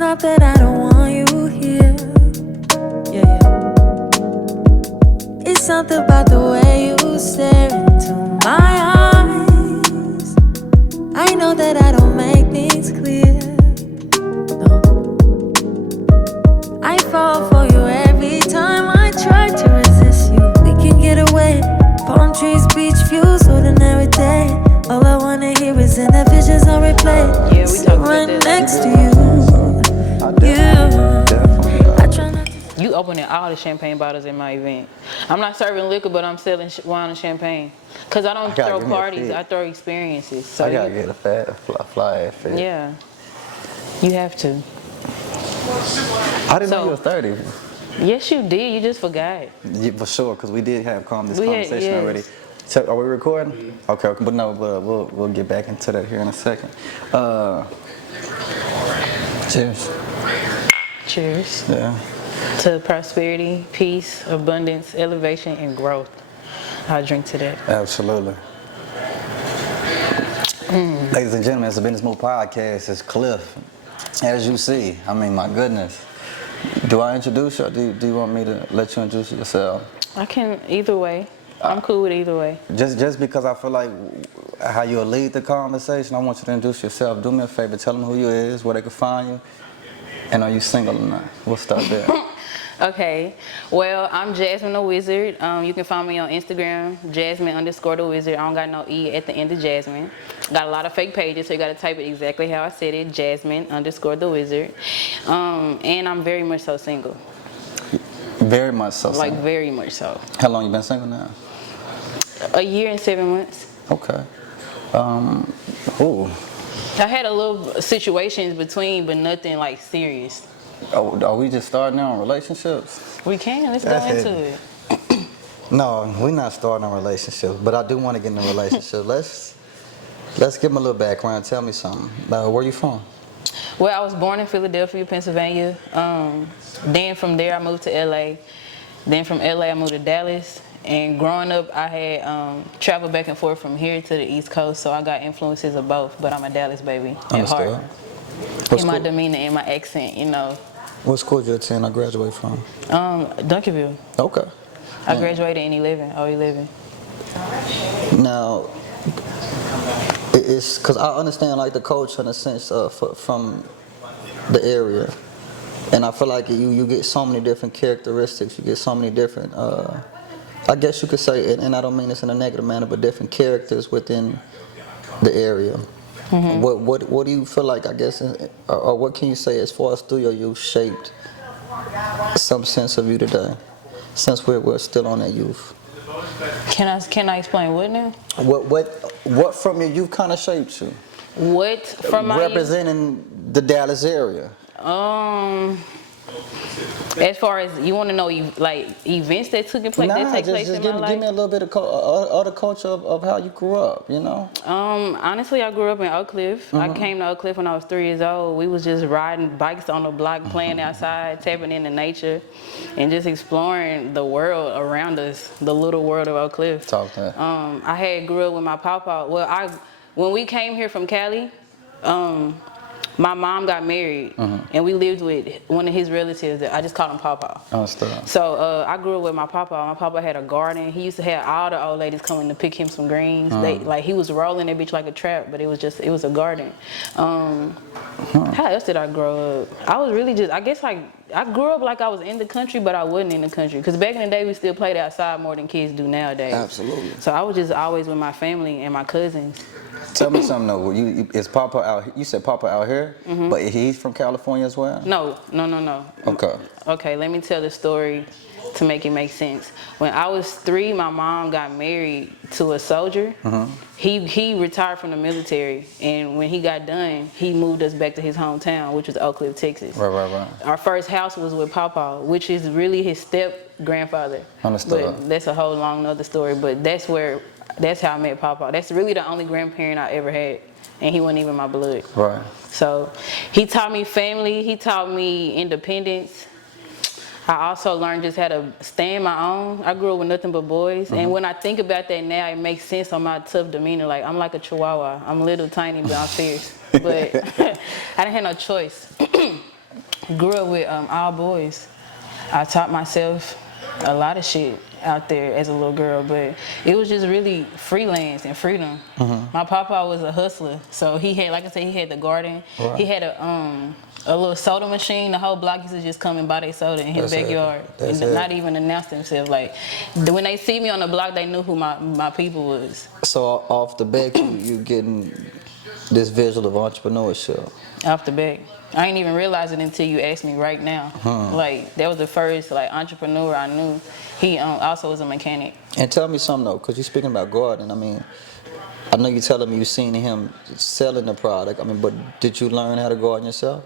not that I don't want you here. Yeah, yeah. It's something about the way you stare into my eyes. I know that I don't make things clear. No. I fall for you every time I try to resist you. We can get away. Palm trees, beach views, ordinary day. All I wanna hear is in the visions on replay. Yeah, we talking right about next this. to you. Definitely. I try not to. You opening all the champagne bottles in my event. I'm not serving liquor, but I'm selling wine and champagne. Cause I don't throw parties, I throw experiences. So I gotta get a fly ass fit. Yeah, you have to. I didn't know you was 30. Yes, you did. You just forgot. Yeah, for sure, because we did have this We had- conversation yes. already. So, are we recording? Okay, but no, we'll get back into that here in a second. Cheers. Cheers Yeah. to prosperity, peace, abundance, elevation, and growth. I'll drink to that. Absolutely. Ladies and gentlemen, it's the Business Move Podcast. It's Cliff. As you see, I mean, my goodness. Do I introduce you, or do you want me to let you introduce yourself? I can either way. I'm cool with either way. Just because I feel like how you'll lead the conversation, I want you to introduce yourself. Do me a favor, tell them who you is, where they can find you, and are you single or not? We'll start there. Okay, well, I'm Jasmine the Wizard. You can find me on Instagram, Jasmine_the Wizard. I don't got no E at the end of Jasmine. Got a lot of fake pages, so you gotta type it exactly how I said it, Jasmine_the Wizard. And I'm very much so single. Very much so. Like, very much so. How long you been single now? A year and 7 months. Okay. Ooh. I had a little situations between, but nothing like serious. Oh, are we just starting now on relationships? We can, let's go That's into it. it. No, we're not starting on relationships, but I do want to get in a relationship. Let's give them a little background. Tell me something. Where you from? Well, I was born in Philadelphia, Pennsylvania. Then from there, I moved to LA. Then from LA, I moved to Dallas. And growing up, I had traveled back and forth from here to the East Coast, so I got influences of both. But I'm a Dallas baby at heart. In my demeanor, in my accent, you know. What school did you attend or graduate from? Duncanville. Okay. I graduated in 11. Now, it's because I understand like the culture in a sense from the area, and I feel like you get so many different characteristics. You get so many different, I guess you could say, and I don't mean this in a negative manner, but different characters within the area. Mm-hmm. What do you feel like, I guess, or what can you say as far as through your youth shaped some sense of you today, since we're still on that youth? Can I explain what now? What from your youth kind of shaped you? What from my representing the Dallas area? As far as you want to know, like events that took place, in my life. Give me a little bit of the culture of how you grew up. You know. Honestly, I grew up in Oak Cliff. Mm-hmm. I came to Oak Cliff when I was 3 years old. We was just riding bikes on the block, playing outside, tapping into nature, and just exploring the world around us, the little world of Oak Cliff. Talk that. I had grew up with my papa. Well, when we came here from Cali, my mom got married, and we lived with one of his relatives. I just called him Papa. Understood. So I grew up with my papa. My papa had a garden. He used to have all the old ladies coming to pick him some greens. Like he was rolling that bitch like a trap, but it was a garden. How else did I grow up? I was really just, I guess, like, I grew up like I was in the country, but I wasn't in the country. Because back in the day, we still played outside more than kids do nowadays. Absolutely. So I was just always with my family and my cousins. Tell me something though. Is Papa out? You said Papa out here, but he's from California as well? No. Okay. Okay, let me tell the story to make it make sense. When I was 3, my mom got married to a soldier. He retired from the military, and when he got done, he moved us back to his hometown, which was Oak Cliff, Texas. Right. Our first house was with Papa, which is really his step-grandfather. Understood. But that's a whole long other story, but that's how I met Papa. That's really the only grandparent I ever had, and he wasn't even my blood. Right. So he taught me family, he taught me independence. I also learned just how to stand my own. I grew up with nothing but boys, and when I think about that now, it makes sense on my tough demeanor. Like, I'm like a chihuahua. I'm little, tiny, but I'm fierce. But I didn't have no choice. grew up with all boys. I taught myself a lot of shit out there as a little girl, but it was just really freelance and freedom. My papa was a hustler, so he had, like I said, he had the garden. Right. He had a little soda machine. The whole block used to just come and buy their soda in his backyard, and not even announce themselves. Like when they see me on the block, they knew who my people was. So off the back, you getting this visual of entrepreneurship. Off the back. I ain't even realize it until you asked me right now. Like that was the first like entrepreneur I knew. He also was a mechanic. And tell me something though, cause you're speaking about gardening. I mean, I know you're telling me you seen him selling the product. I mean, but did you learn how to garden yourself?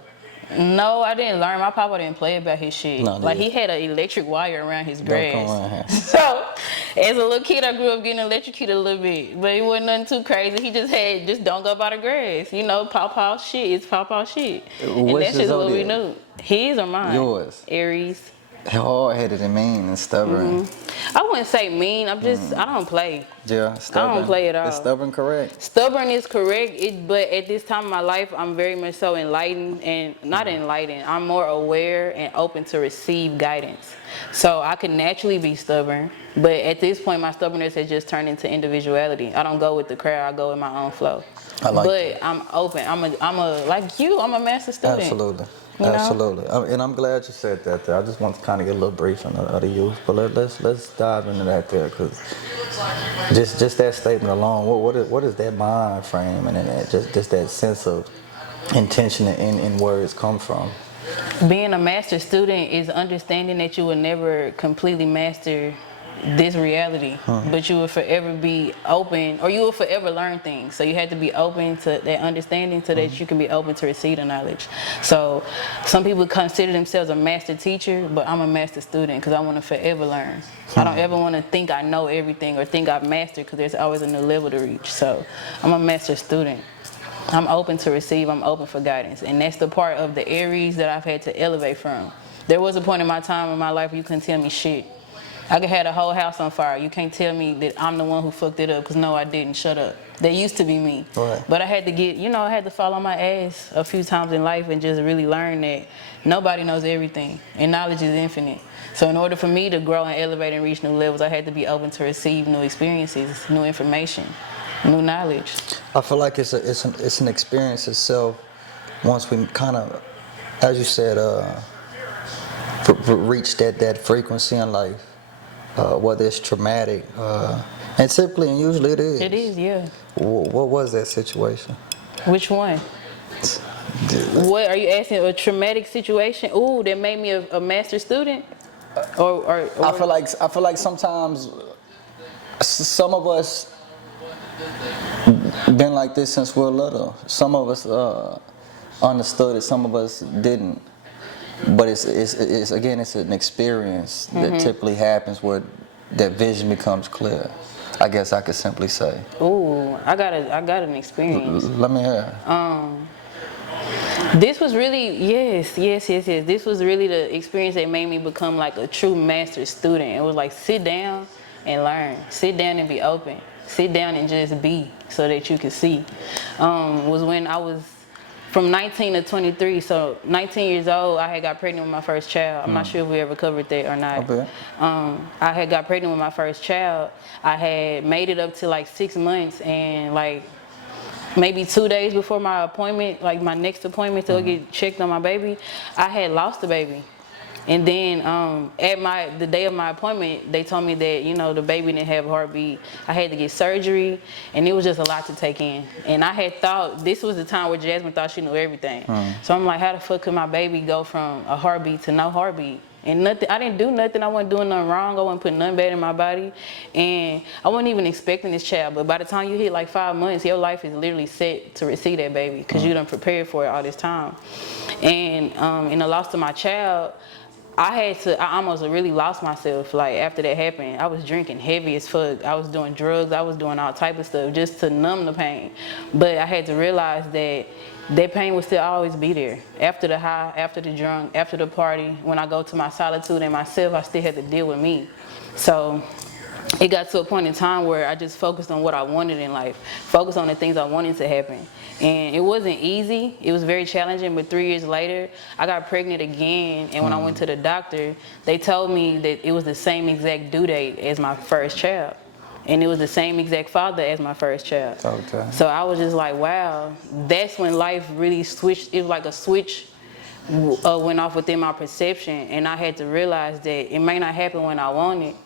No, I didn't learn. My papa didn't play about his shit. No, like he had an electric wire around his grass. Around So as a little kid, I grew up getting electrocuted a little bit, but it wasn't nothing too crazy. He just don't go by the grass. You know, pawpaw shit is pawpaw shit. And that's just what we knew. His or mine? Yours. Aries. Hard-headed and mean and stubborn. I wouldn't say mean. I don't play. Yeah, stubborn. I don't play at all. Is stubborn correct? Stubborn is correct, but at this time of my life, I'm very much so enlightened and not enlightened. I'm more aware and open to receive guidance. So I can naturally be stubborn, but at this point, my stubbornness has just turned into individuality. I don't go with the crowd. I go with my own flow. I like but that. I'm open. I'm a like you. I'm a master student. Absolutely. You know? Absolutely. And I'm glad you said that there. I just want to kind of get a little brief on the youth, but let's dive into that there, because just that statement alone, what is that mind frame and then just that sense of intention in words come from? Being a master student is understanding that you will never completely master this reality, but you will forever be open, or you will forever learn things. So you have to be open to that understanding so that you can be open to receive the knowledge. So some people consider themselves a master teacher, but I'm a master student because I want to forever learn. I don't ever want to think I know everything or think I've mastered, because there's always a new level to reach. So I'm a master student. I'm open to receive, I'm open for guidance. And that's the part of the Aries that I've had to elevate from. There was a point in my time in my life where you couldn't tell me shit. I could have the whole house on fire. You can't tell me that I'm the one who fucked it up, because no, I didn't. Shut up. That used to be me. Right. But I had to I had to fall on my ass a few times in life and just really learn that nobody knows everything, and knowledge is infinite. So in order for me to grow and elevate and reach new levels, I had to be open to receive new experiences, new information, new knowledge. I feel like it's an experience itself. Once we kind of, as you said, reach that frequency in life. Whether it's traumatic, and typically and usually it is. It is, yeah. What was that situation? Which one? What are you asking? A traumatic situation? Ooh, that made me a master student? Or I feel like sometimes some of us been like this since we're little. Some of us understood it. Some of us didn't. But it's again, it's an experience that typically happens where that vision becomes clear. I guess I could simply say. Ooh, I got an experience. Let me hear. This was really yes. This was really the experience that made me become like a true master student. It was like sit down and learn. Sit down and be open. Sit down and just be, so that you can see. Was when I was from 19 to 23, so 19 years old, I had got pregnant with my first child. I'm not sure if we ever covered that or not. Okay. I had got pregnant with my first child. I had made it up to like 6 months, and like maybe 2 days before my appointment, like my next appointment to get checked on my baby, I had lost the baby. And then at the day of my appointment, they told me that, the baby didn't have a heartbeat. I had to get surgery, and it was just a lot to take in. And I had thought, this was the time where Jasmine thought she knew everything. So I'm like, how the fuck could my baby go from a heartbeat to no heartbeat? And nothing, I didn't do nothing. I wasn't doing nothing wrong. I wasn't putting nothing bad in my body. And I wasn't even expecting this child. But by the time you hit like 5 months, your life is literally set to receive that baby, because you done prepared for it all this time. And in the loss of my child, I almost really lost myself. Like after that happened, I was drinking heavy as fuck. I was doing drugs. I was doing all type of stuff just to numb the pain. But I had to realize that pain would still always be there. After the high, after the drunk, after the party, when I go to my solitude and myself, I still had to deal with me. So it got to a point in time where I just focused on what I wanted in life, focused on the things I wanted to happen. And it wasn't easy. It was very challenging, but 3 years later, I got pregnant again. And when I went to the doctor, they told me that it was the same exact due date as my first child. And it was the same exact father as my first child. Okay. So I was just like, wow, that's when life really switched. It was like a switch went off within my perception. And I had to realize that it may not happen when I want it,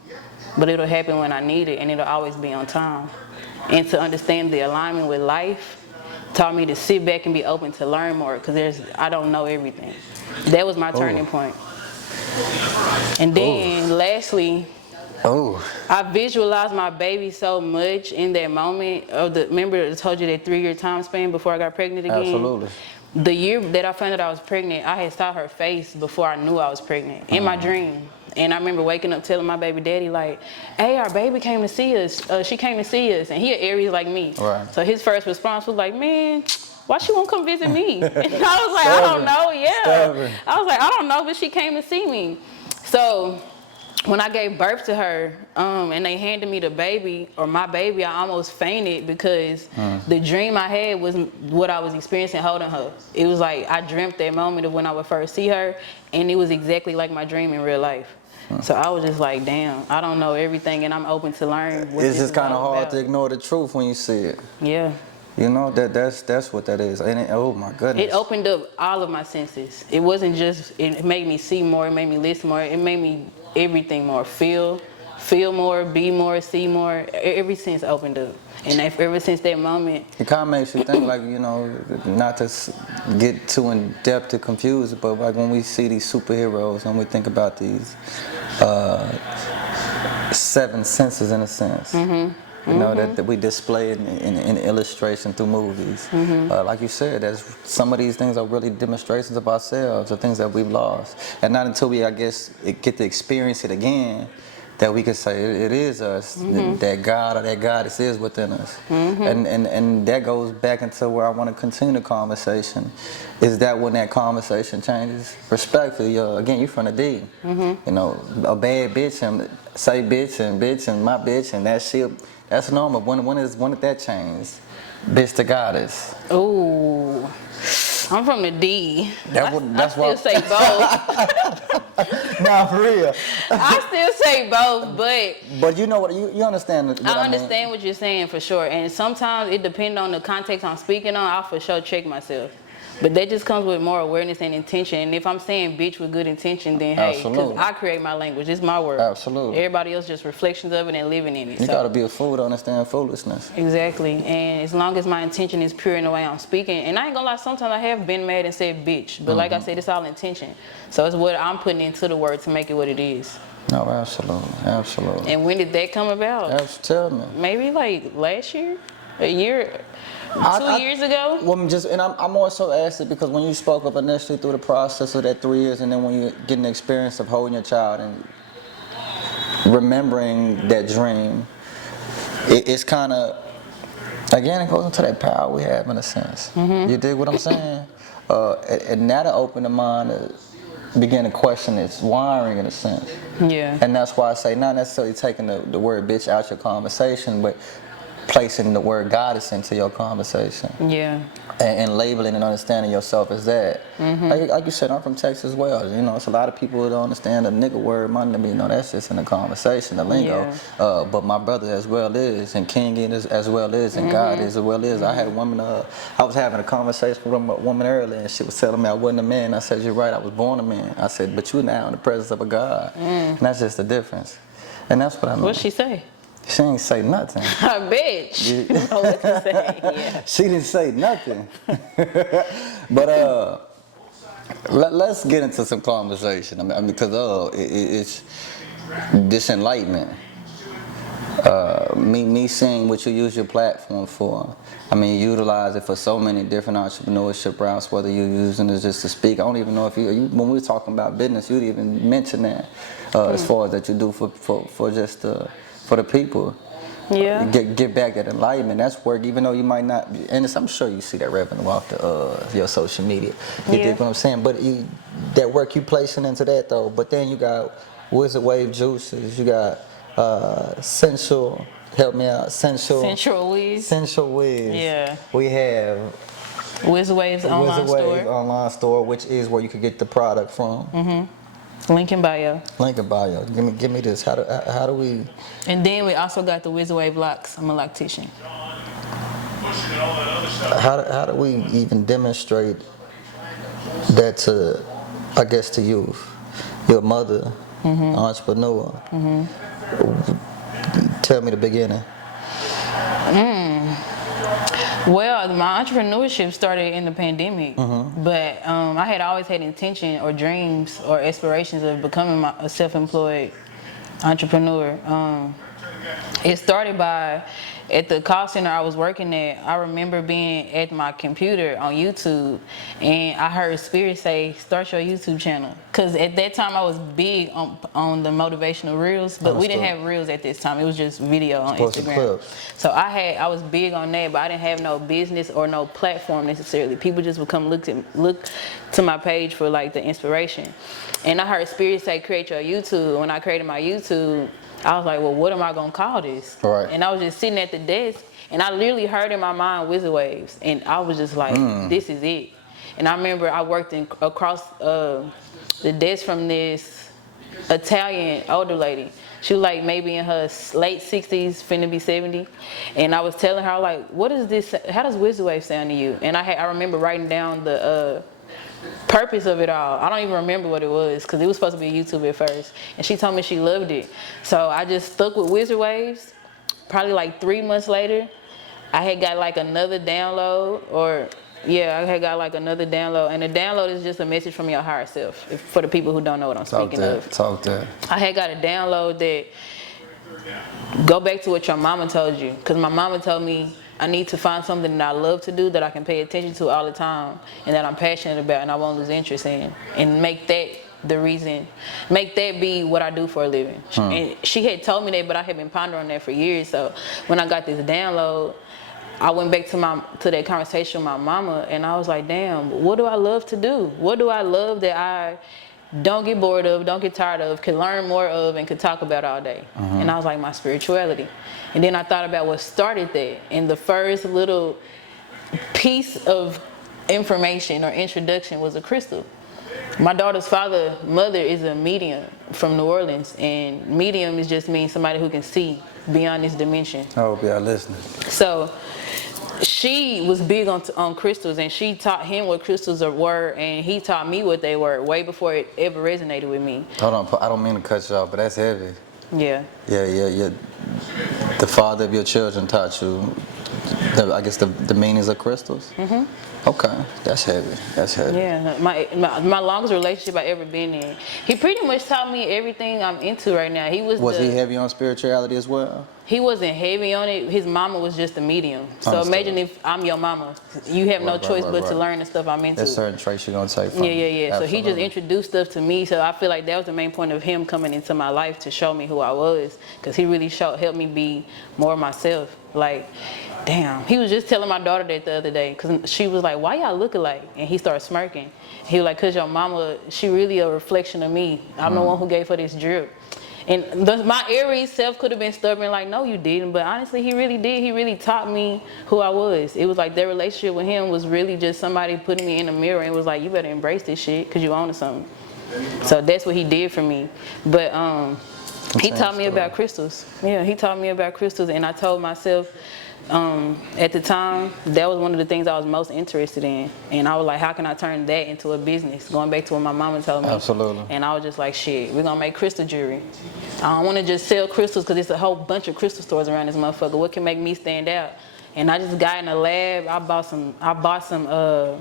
but it'll happen when I need it, and it'll always be on time. And to understand the alignment with life taught me to sit back and be open to learn more, because I don't know everything. That was my turning point. And then lastly, I visualized my baby so much in that moment. Remember I told you that 3-year time span before I got pregnant again? Absolutely. The year that I found out I was pregnant, I had saw her face before I knew I was pregnant in my dream. And I remember waking up telling my baby daddy, like, hey, our baby came to see us. She came to see us. And he an Aries like me. Right. So his first response was like, man, why she won't come visit me? And I was like, I don't know. Yeah. I was like, I don't know, but she came to see me. So when I gave birth to her, and they handed me the baby, or my baby, I almost fainted, because the dream I had was what I was experiencing holding her. It was like I dreamt that moment of when I would first see her, and it was exactly like my dream in real life. So I was just like, damn, I don't know everything, and I'm open to learn. It's just kind of hard to ignore the truth when you see it. Yeah. You know, that's what that is. And oh my goodness. It opened up all of my senses. It wasn't just, it made me see more, it made me listen more, it made me everything more. Feel more, be more, see more. Every sense opened up. And ever since that moment, it kind of makes you think, like, you know, not to get too in depth to confuse it, but like when we see these superheroes and we think about these 7 senses in a sense. You know, that we display in illustration through movies. Like you said, some of these things are really demonstrations of ourselves, the things that we've lost. And not until we, I guess, get to experience it again, that we can say it is us, that God or that goddess is within us. And that goes back into where I want to continue the conversation. Is that when that conversation changes? Respectfully, again, you from the D. You know, a bad bitch and say bitch and my bitch and that shit, that's normal. When did that change? Bitch to goddess. ooh, I'm from the D. That's I still say both. Nah, for real. I still say both, But you know what? You understand what I understand what you're saying for sure. And sometimes it depends on the context I'm speaking on. I'll for sure check myself. But that just comes with more awareness and intention. And if I'm saying bitch with good intention, then hey, because I create my language. It's my word. Absolutely. Everybody else just reflections of it and living in it. You gotta be a fool to understand foolishness. Exactly. And as long as my intention is pure in the way I'm speaking, and I ain't gonna lie, sometimes I have been mad and said bitch. But like I said, it's all intention. So it's what I'm putting into the word to make it what it is. No, absolutely. Absolutely. And when did that come about? Tell me. Maybe like last year? A year? 2 years ago? Well, I'm also asked it because when you spoke up initially through the process of that 3 years, and then when you get an experience of holding your child and remembering that dream, it's kind of, again, it goes into that power we have in a sense. You dig what I'm saying? And that'll open the mind to begin to question its wiring in a sense. Yeah. And that's why I say not necessarily taking the word bitch out your conversation, but placing the word goddess into your conversation. Yeah. And labeling and understanding yourself as that. Like you said, I'm from Texas as well. You know, it's a lot of people who don't understand the nigga word. You know, that's just in the conversation, the lingo. Yeah. But my brother as well is, and King is as well is, and God is as well is. I had a woman, I was having a conversation with a woman earlier, and she was telling me I wasn't a man. I said, you're right, I was born a man. I said, but you're now in the presence of a God. And that's just the difference. And that's what I mean. What'd she say? She ain't say nothing. Bitch. Oh, what you say? Yeah. She didn't say nothing. But let's get into some conversation. I mean, because it's this enlightenment. Me seeing what you use your platform for. I mean, you utilize it for so many different entrepreneurship routes, whether you're using it just to speak. I don't even know if you when we were talking about business, you'd even mention that as far as that you do for just for the people. Yeah. Get back that enlightenment. That's work, even though you might not be, and I'm sure you see that revenue off your social media. You dig what I'm saying? But that work you placing into that though. But then you got Wizard Wave Juices, you got Sensual. Help me out. Central Wiz. Sensual Wiz. Yeah. We have Wiz Waves online Wizard Wave store. online store, which is where you could get the product from. Link in bio. Link in bio. Give me this. How do we? And then we also got the Wizard Wave locks. I'm a loctician. How do we even demonstrate that to, I guess, to youth? Your mother, entrepreneur. Tell me the beginning. Well, my entrepreneurship started in the pandemic, but I had always had intention or dreams or aspirations of becoming a self-employed entrepreneur. It started by, at the call center I was working at, I remember being at my computer on YouTube, and I heard Spirit say, start your YouTube channel. Because at that time I was big on the motivational reels, but we didn't have reels at this time. It was just video on Instagram. So I was big on that, but I didn't have no business or no platform necessarily. People just would come look to my page for like the inspiration. And I heard Spirit say, create your YouTube. When I created my YouTube, I was like, well, what am I gonna call this? Right. And I was just sitting at the desk, and I literally heard in my mind Wizard Waves, and I was just like, this is it. And I remember I worked across the desk from this Italian older lady. She was like maybe in her late 60s, finna be 70. And I was telling her, like, what is this? How does Wizard Wave sound to you? And I remember writing down the purpose of it all. I don't even remember what it was, because it was supposed to be YouTube at first, and she told me she loved it. So I just stuck with Wizard Waves. Probably like 3 months later, I had got like another download, I had got like another download, and the download is just a message from your higher self, for the people who don't know what I'm speaking of. Talk that. I had got a download that, go back to what your mama told you, because my mama told me I need to find something that I love to do, that I can pay attention to all the time, and that I'm passionate about and I won't lose interest in, and make that be what I do for a living. And she had told me that, but I had been pondering on that for years. So when I got this download, I went back to that conversation with my mama, and I was like, damn, what do I love to do? What do I love that I don't get bored of, don't get tired of, can learn more of, and could talk about all day? And I was like, my spirituality. And then I thought about what started that, and the first little piece of information or introduction was a crystal. My daughter's mother is a medium from New Orleans, and medium is just means somebody who can see beyond this dimension. I hope y'all listening. So she was big on crystals, and she taught him what crystals were, and he taught me what they were way before it ever resonated with me. Hold on, I don't mean to cut you off, but that's heavy. Yeah. Yeah. The father of your children taught you, I guess, the meanings of crystals? Okay, that's heavy. Yeah, my longest relationship I ever been in. He pretty much taught me everything I'm into right now. Was he heavy on spirituality as well? He wasn't heavy on it. His mama was just a medium. So imagine if I'm your mama. You have no choice but to learn the stuff I'm into. There's certain traits you're going to take from Yeah. Absolutely. So he just introduced stuff to me. So I feel like that was the main point of him coming into my life, to show me who I was. Because he really helped me be more myself. Like, damn. He was just telling my daughter that the other day. Because she was like, why y'all look alike? And he started smirking. He was like, because your mama, she really a reflection of me. I'm the one who gave her this drip. And my Aries self could have been stubborn, like, no, you didn't. But honestly, he really did. He really taught me who I was. It was like their relationship with him was really just somebody putting me in a mirror and was like, you better embrace this shit because you own something. So that's what he did for me. But he taught me about crystals. Yeah, he taught me about crystals. And I told myself, at the time, that was one of the things I was most interested in. And I was like, how can I turn that into a business? Going back to what my mama told me. Absolutely. And I was just like, shit, we're gonna make crystal jewelry. I don't wanna just sell crystals because there's a whole bunch of crystal stores around this motherfucker. What can make me stand out? And I just got in the lab, I bought some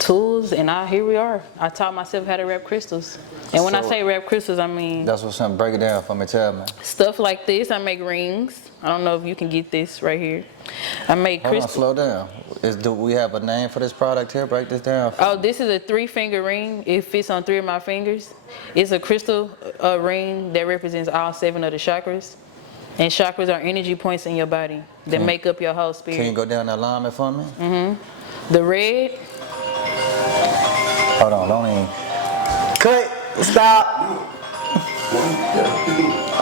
tools, and here we are. I taught myself how to wrap crystals. And when I say wrap crystals, I mean... That's what's going to break it down for me, tell me. Stuff like this, I make rings. I don't know if you can get this right here. I make crystals. Hold on, slow down. Do we have a name for this product here? Break this down. This is a 3-finger ring. It fits on 3 of my fingers. It's a crystal ring that represents all 7 of the chakras. And chakras are energy points in your body that make up your whole spirit. Can you go down that alignment for me? The red. Hold on, don't even. Cut! Stop!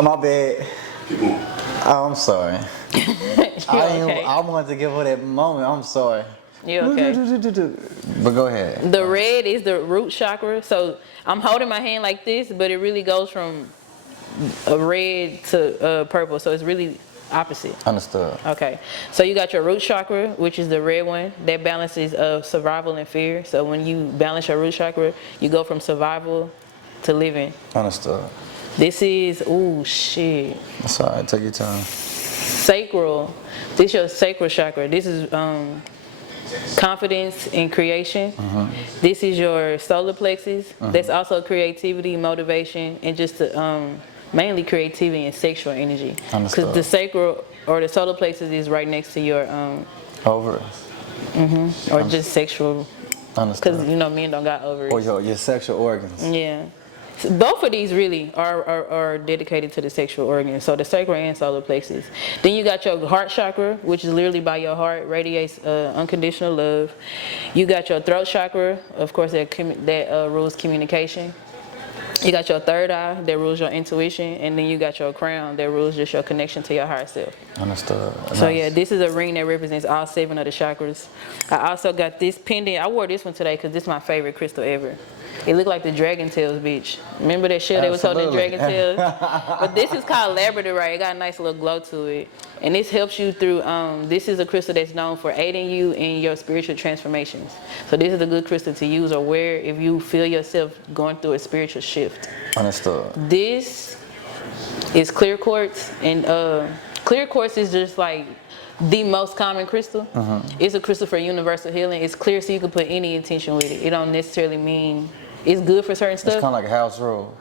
My bad. Oh, I'm sorry. Okay. I wanted to give her that moment. I'm sorry. You okay? But go ahead. The red is the root chakra. So I'm holding my hand like this, but it really goes from a red to purple. So it's really opposite. Understood. Okay. So you got your root chakra, which is the red one. That balances survival and fear. So when you balance your root chakra, you go from survival to living. Understood. This is, ooh, shit. That's all right. Take your time. Sacral. This is your sacral chakra. This is confidence in creation. This is your solar plexus. That's also creativity, motivation, and just mainly creativity and sexual energy. Because the sacral or the solar plexus is right next to your ovaries. or just sexual. Because men don't got ovaries. Or your sexual organs. Yeah. So both of these really are dedicated to the sexual organs. So the sacral and solar plexus. Then you got your heart chakra, which is literally by your heart, radiates unconditional love. You got your throat chakra, of course, that rules communication. You got your third eye that rules your intuition, and then you got your crown that rules just your connection to your higher self. Understood. So yeah, this is a ring that represents all 7 of the chakras. I also got this pendant. I wore this one today because this is my favorite crystal ever. It looked like the dragon tails, bitch. Remember that shit they was holding dragon tails? But this is called labradorite. It got a nice little glow to it. And this helps you through, this is a crystal that's known for aiding you in your spiritual transformations. So this is a good crystal to use or wear if you feel yourself going through a spiritual shift. Understood. This is clear quartz. And clear quartz is just like the most common crystal. It's a crystal for universal healing. It's clear so you can put any intention with it. It don't necessarily mean it's good for certain stuff. It's kind of like a house rule.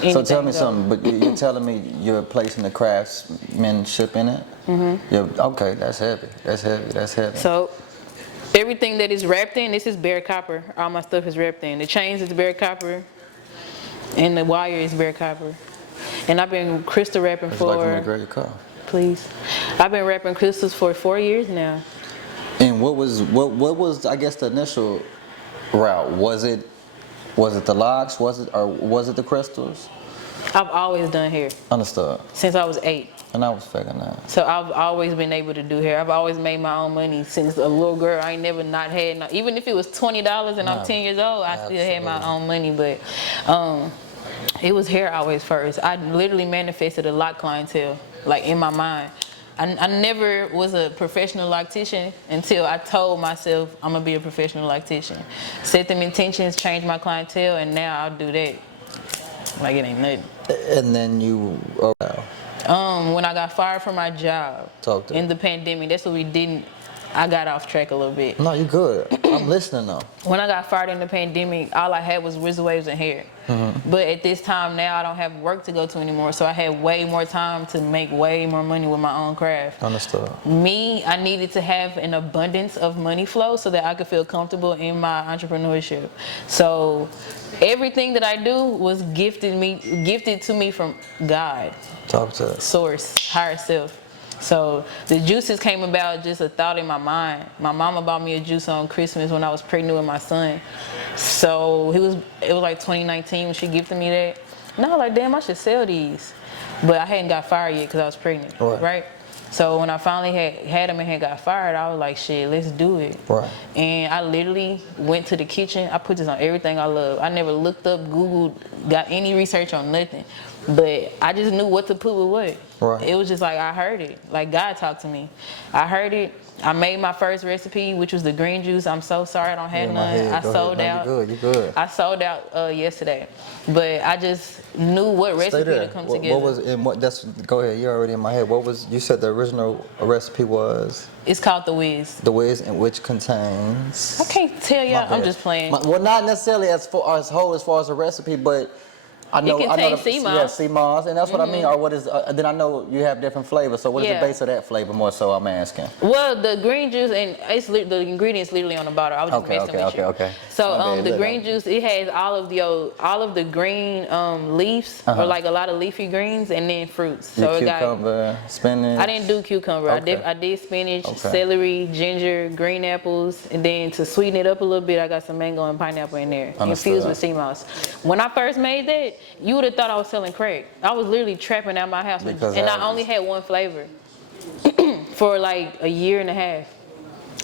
So tell me something, but you're telling me you're placing the craftsmanship in it? Okay, that's heavy. That's heavy. That's heavy. So everything that is wrapped in, this is bare copper. All my stuff is wrapped in. The chains is bare copper, and the wire is bare copper. And I've been crystal wrapping Would for. you like for me to grab your car? Please. I've been wrapping crystals for 4 years now. And what was I guess the initial route? Was it the locks? Was it the crystals? I've always done hair. Understood. Since I was 8. And I was figuring that. So I've always been able to do hair. I've always made my own money since a little girl. I ain't never not had no, even if it was $20 and I'm 10 years old, I still had my own money. But it was hair always first. I literally manifested a lock clientele, like in my mind. I never was a professional loctician until I told myself I'm gonna be a professional loctician. Set them intentions, change my clientele, and now I'll do that. Like it ain't nothing. And then you, when I got fired from my job in the pandemic, that's what we didn't. I got off track a little bit. No, you good. I'm listening though. When I got fired in the pandemic, all I had was wrist waves and hair. But at this time now, I don't have work to go to anymore, so I had way more time to make way more money with my own craft. Understood. I needed to have an abundance of money flow so that I could feel comfortable in my entrepreneurship. So everything that I do was gifted to me from God. Talk to us. Source, higher self. So the juices came about just a thought in my mind. My mama bought me a juice on Christmas when I was pregnant with my son. So it was like 2019 when she gifted me that. And I was like, damn, I should sell these. But I hadn't got fired yet because I was pregnant, right? So when I finally had them and had got fired, I was like, shit, let's do it. Right. And I literally went to the kitchen. I put this on everything I love. I never looked up, Googled, got any research on nothing. But I just knew what to put with what. Right. It was just like I heard it. Like God talked to me. I heard it. I made my first recipe, which was the green juice. I'm so sorry I don't have none. I sold out. You good. I sold out yesterday. But I just knew what recipe to come together. What was in what? Go ahead. You're already in my head. What was you said the original recipe was? It's called the Whiz. The Whiz, and which contains. I can't tell y'all. I'm just playing. Well, not necessarily as far as the recipe, but. I know the sea moss, and that's what I mean. Or what is? Then I know you have different flavors. So what is the base of that flavor? More so, I'm asking. Well, the green juice and the ingredients literally on the bottle. I was just messing with you. Okay. So the green juice, it has all of the green leaves or like a lot of leafy greens and then fruits. So it got cucumber, spinach. I didn't do cucumber. Okay. I did spinach, celery, ginger, green apples, and then to sweeten it up a little bit, I got some mango and pineapple in there, infused with sea moss. When I first made that, you would have thought I was selling crack. I was literally trapping out my house, and I only had one flavor for like a year and a half.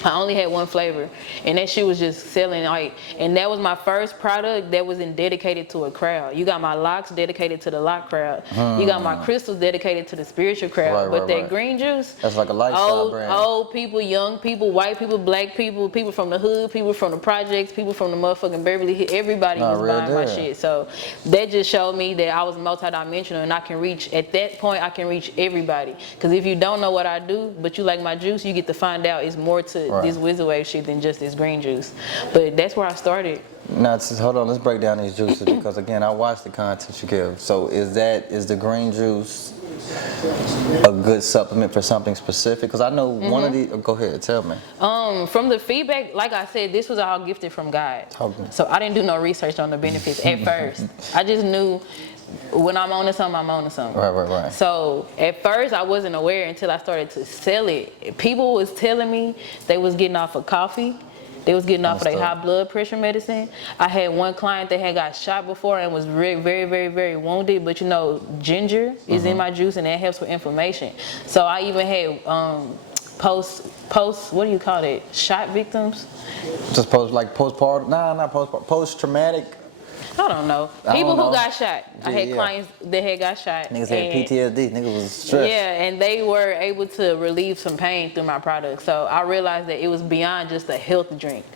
I only had one flavor, and that shit was just selling like, and that was my first product that wasn't dedicated to a crowd. You got my locks dedicated to the lock crowd. You got my crystals dedicated to the spiritual crowd. But that green juice, that's like a lifestyle brand. Old people, young people, white people, black people, people from the hood, people from the projects, people from the motherfucking Beverly Hills, everybody was buying my shit. So that just showed me that I was multidimensional, and I can reach, at that point, I can reach everybody. Because if you don't know what I do, but you like my juice, you get to find out it's more to this Wizard Wave shit than just this green juice. But that's where I started. Now, hold on, let's break down these juices because again, I watch the content you give. So is the green juice a good supplement for something specific? Because I know one of the, go ahead, tell me. From the feedback, like I said, this was all gifted from God. Okay. So I didn't do no research on the benefits at first. I just knew when I'm on to something, I'm on to something. Right. So at first I wasn't aware until I started to sell it. People was telling me they was getting off of coffee. They was getting off of their high blood pressure medicine. I had one client that had got shot before and was very, very, very wounded. But you know, ginger is in my juice, and that helps with inflammation. So I even had post what do you call it? Shot victims. Just post-traumatic. I don't know. People who got shot. I had clients that had got shot. Niggas had PTSD. Niggas was stressed. Yeah, and they were able to relieve some pain through my product. So I realized that it was beyond just a health drink,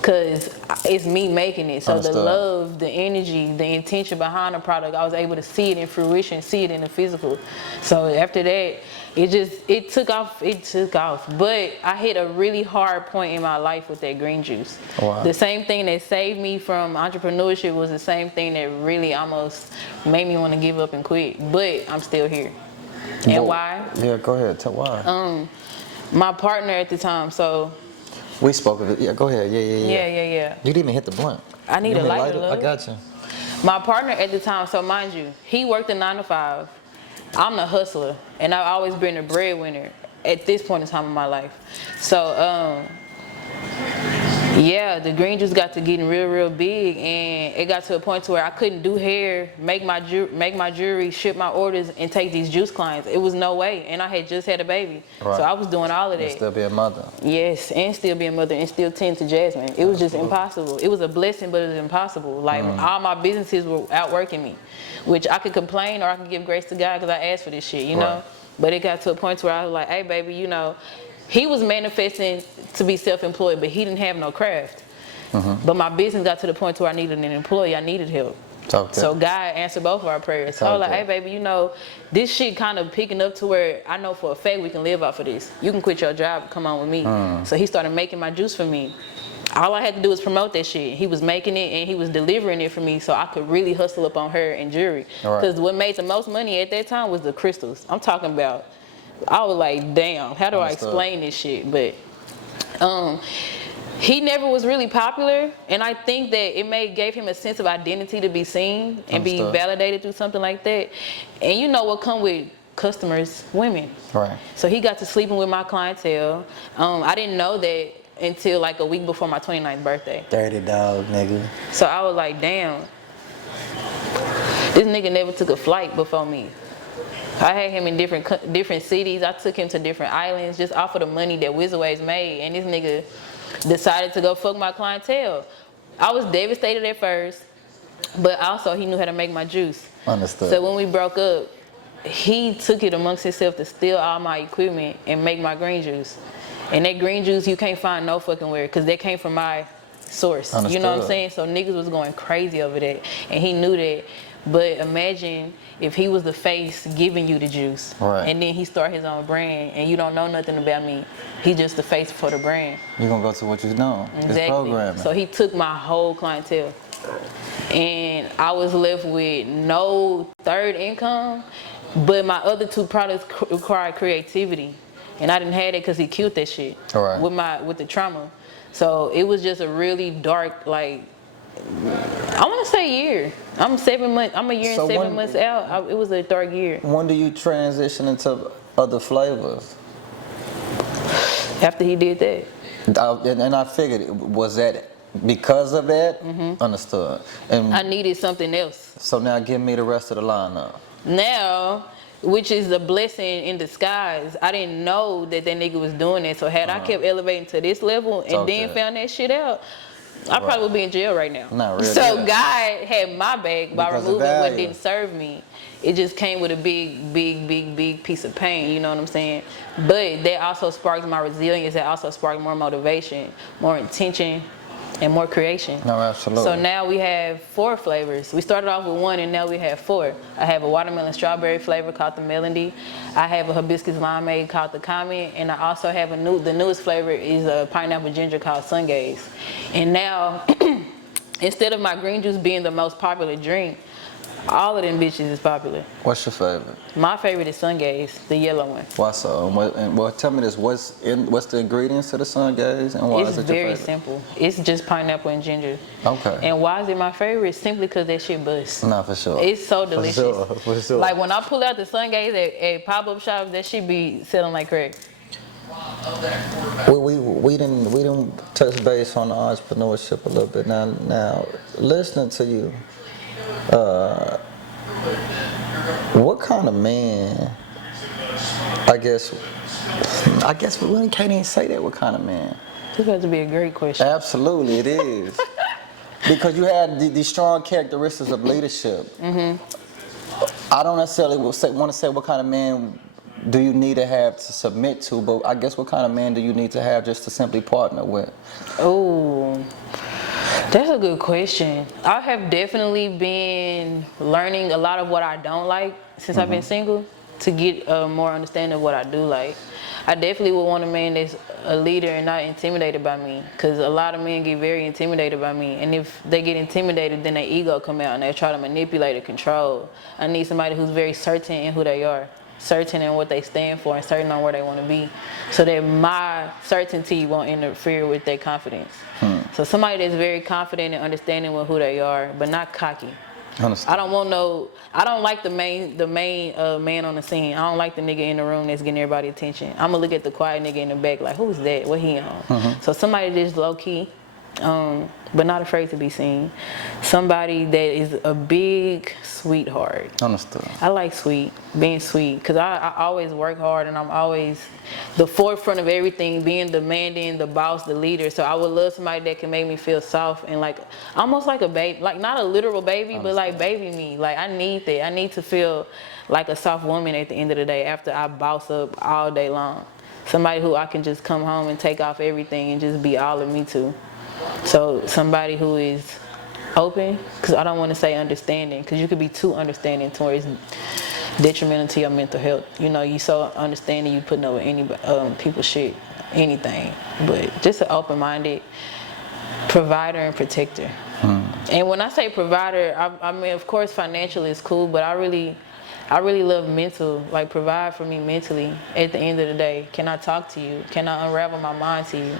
because it's me making it. So the love, the energy, the intention behind the product, I was able to see it in fruition, see it in the physical. So after that, it took off. But I hit a really hard point in my life with that green juice. Wow. The same thing that saved me from entrepreneurship was the same thing that really almost made me want to give up and quit. But I'm still here. And why? Yeah, go ahead. Tell why. My partner at the time, so. We spoke of it. Yeah, go ahead. Yeah. You didn't even hit the blunt. I need a lighter. I got you. My partner at the time, so mind you, he worked a 9 to 5. I'm the hustler, and I've always been a breadwinner at this point in time in my life. So, yeah, the green juice got to getting real big, and it got to a point to where I couldn't do hair, make my jewelry, ship my orders, and take these juice clients. It was no way, and I had just had a baby, so I was doing all of that. And still be a mother. Yes, and still be a mother, and still tend to Jasmine. It was just impossible. It was a blessing, but it was impossible. Like all my businesses were outworking me, which I could complain or I could give grace to God because I asked for this shit, you know. But it got to a point where I was like, hey, baby, you know. He was manifesting to be self-employed, but he didn't have no craft. But my business got to the point where I needed an employee. I needed help. So God answered both of our prayers. So I was like, hey, baby, you know, this shit kind of picking up to where I know for a fact we can live off of this. You can quit your job and come on with me. So he started making my juice for me. All I had to do was promote that shit. He was making it and he was delivering it for me so I could really hustle up on her and jewelry. Because what made the most money at that time was the crystals. I'm talking about, I was like, damn, how do I explain this shit? But he never was really popular, and I think that it gave him a sense of identity to be seen and be validated through something like that. And you know what come with customers? Women. Right. So he got to sleeping with my clientele. I didn't know that until like a week before my 29th birthday. Dirty dog, nigga. So I was like, damn, this nigga never took a flight before me. I had him in different cities. I took him to different islands just off of the money that Wizard Waves made. And this nigga decided to go fuck my clientele. I was devastated at first, but also he knew how to make my juice. Understood. So when we broke up, he took it amongst himself to steal all my equipment and make my green juice. And that green juice you can't find no fucking where, because that came from my source. Understood. You know what I'm saying? So niggas was going crazy over that. And he knew that. But imagine if he was the face giving you the juice, and then he start his own brand, and you don't know nothing about me. He's just the face for the brand. You're going to go to what you know. Exactly. It's programming. So he took my whole clientele. And I was left with no third income, but my other two products required creativity. And I didn't have it because he killed that shit with the trauma. So it was just a really dark, like, I want to say year. I'm 7 months. I'm a year and 7 months out. It was a dark year. When do you transition into other flavors? After he did that. And I figured, was that because of that? Understood. And I needed something else. so now give me the rest of the lineup. Now, which is a blessing in disguise, I didn't know that nigga was doing that. So had I kept elevating to this level and Talk then that. found that shit out, I probably would be in jail right now. Not really, So yeah. God had my back by Because of removing what value. didn't serve me. It just came with a big piece of pain, you know what I'm saying? But that also sparked my resilience. That also sparked more motivation, more intention, and more creation. No, absolutely. So now we have 4 flavors. We started off with 1 and now we have 4. I have a watermelon strawberry flavor called the Melody. I have a hibiscus limeade called the Comment, and I also have the newest flavor is a pineapple ginger called Sun Gaze. And now, instead of my green juice being the most popular drink, all of them bitches is popular. What's your favorite? My favorite is Sun Gaze, the yellow one. Why so? Well, tell me this. What's the ingredients to the Sun Gaze, and why It's is it your very favorite? simple. It's just pineapple and ginger. Okay. And why is it my favorite? Simply because that shit busts. Nah, for sure. It's so delicious. For sure. Like when I pull out the Sun Gaze at pop-up shops, that shit be selling like crack. We didn't touch base on entrepreneurship a little bit. Now listening to you, what kind of man? I guess we really can't even say that. What kind of man? This has to be a great question. Absolutely, it is. Because you had the strong characteristics of leadership. I don't necessarily want to say what kind of man do you need to have to submit to, but I guess what kind of man do you need to have just to simply partner with? Oh, that's a good question. I have definitely been learning a lot of what I don't like since I've been single to get more understanding of what I do like. I definitely would want a man that's a leader and not intimidated by me, because a lot of men get very intimidated by me, and if they get intimidated, then their ego come out and they try to manipulate or control. I need somebody who's very certain in who they are, certain in what they stand for, and certain on where they want to be, so that my certainty won't interfere with their confidence. So somebody that's very confident and understanding with who they are, but not cocky. Understand. I don't like the main man on the scene. I don't like the nigga in the room that's getting everybody attention. I'm gonna look at the quiet nigga in the back like, who's that? What he on? So somebody that's low key, but not afraid to be seen. Somebody that is a big sweetheart. Understood. I like being sweet, because I always work hard and I'm always the forefront of everything, being the man, the boss, the leader. So I would love somebody that can make me feel soft and like almost like a baby, like not a literal baby, but like baby me. Like I need that. I need to feel like a soft woman at the end of the day after I boss up all day long. Somebody who I can just come home and take off everything and just be all of me too. So somebody who is open, because I don't want to say understanding, because you could be too understanding to where it's detrimental to your mental health. You know, you so understanding, you putting over any people's shit, anything. But just an open-minded provider and protector. And when I say provider, I mean, of course financially is cool, but I really love mental, like provide for me mentally at the end of the day. Can I talk to you? Can I unravel my mind to you?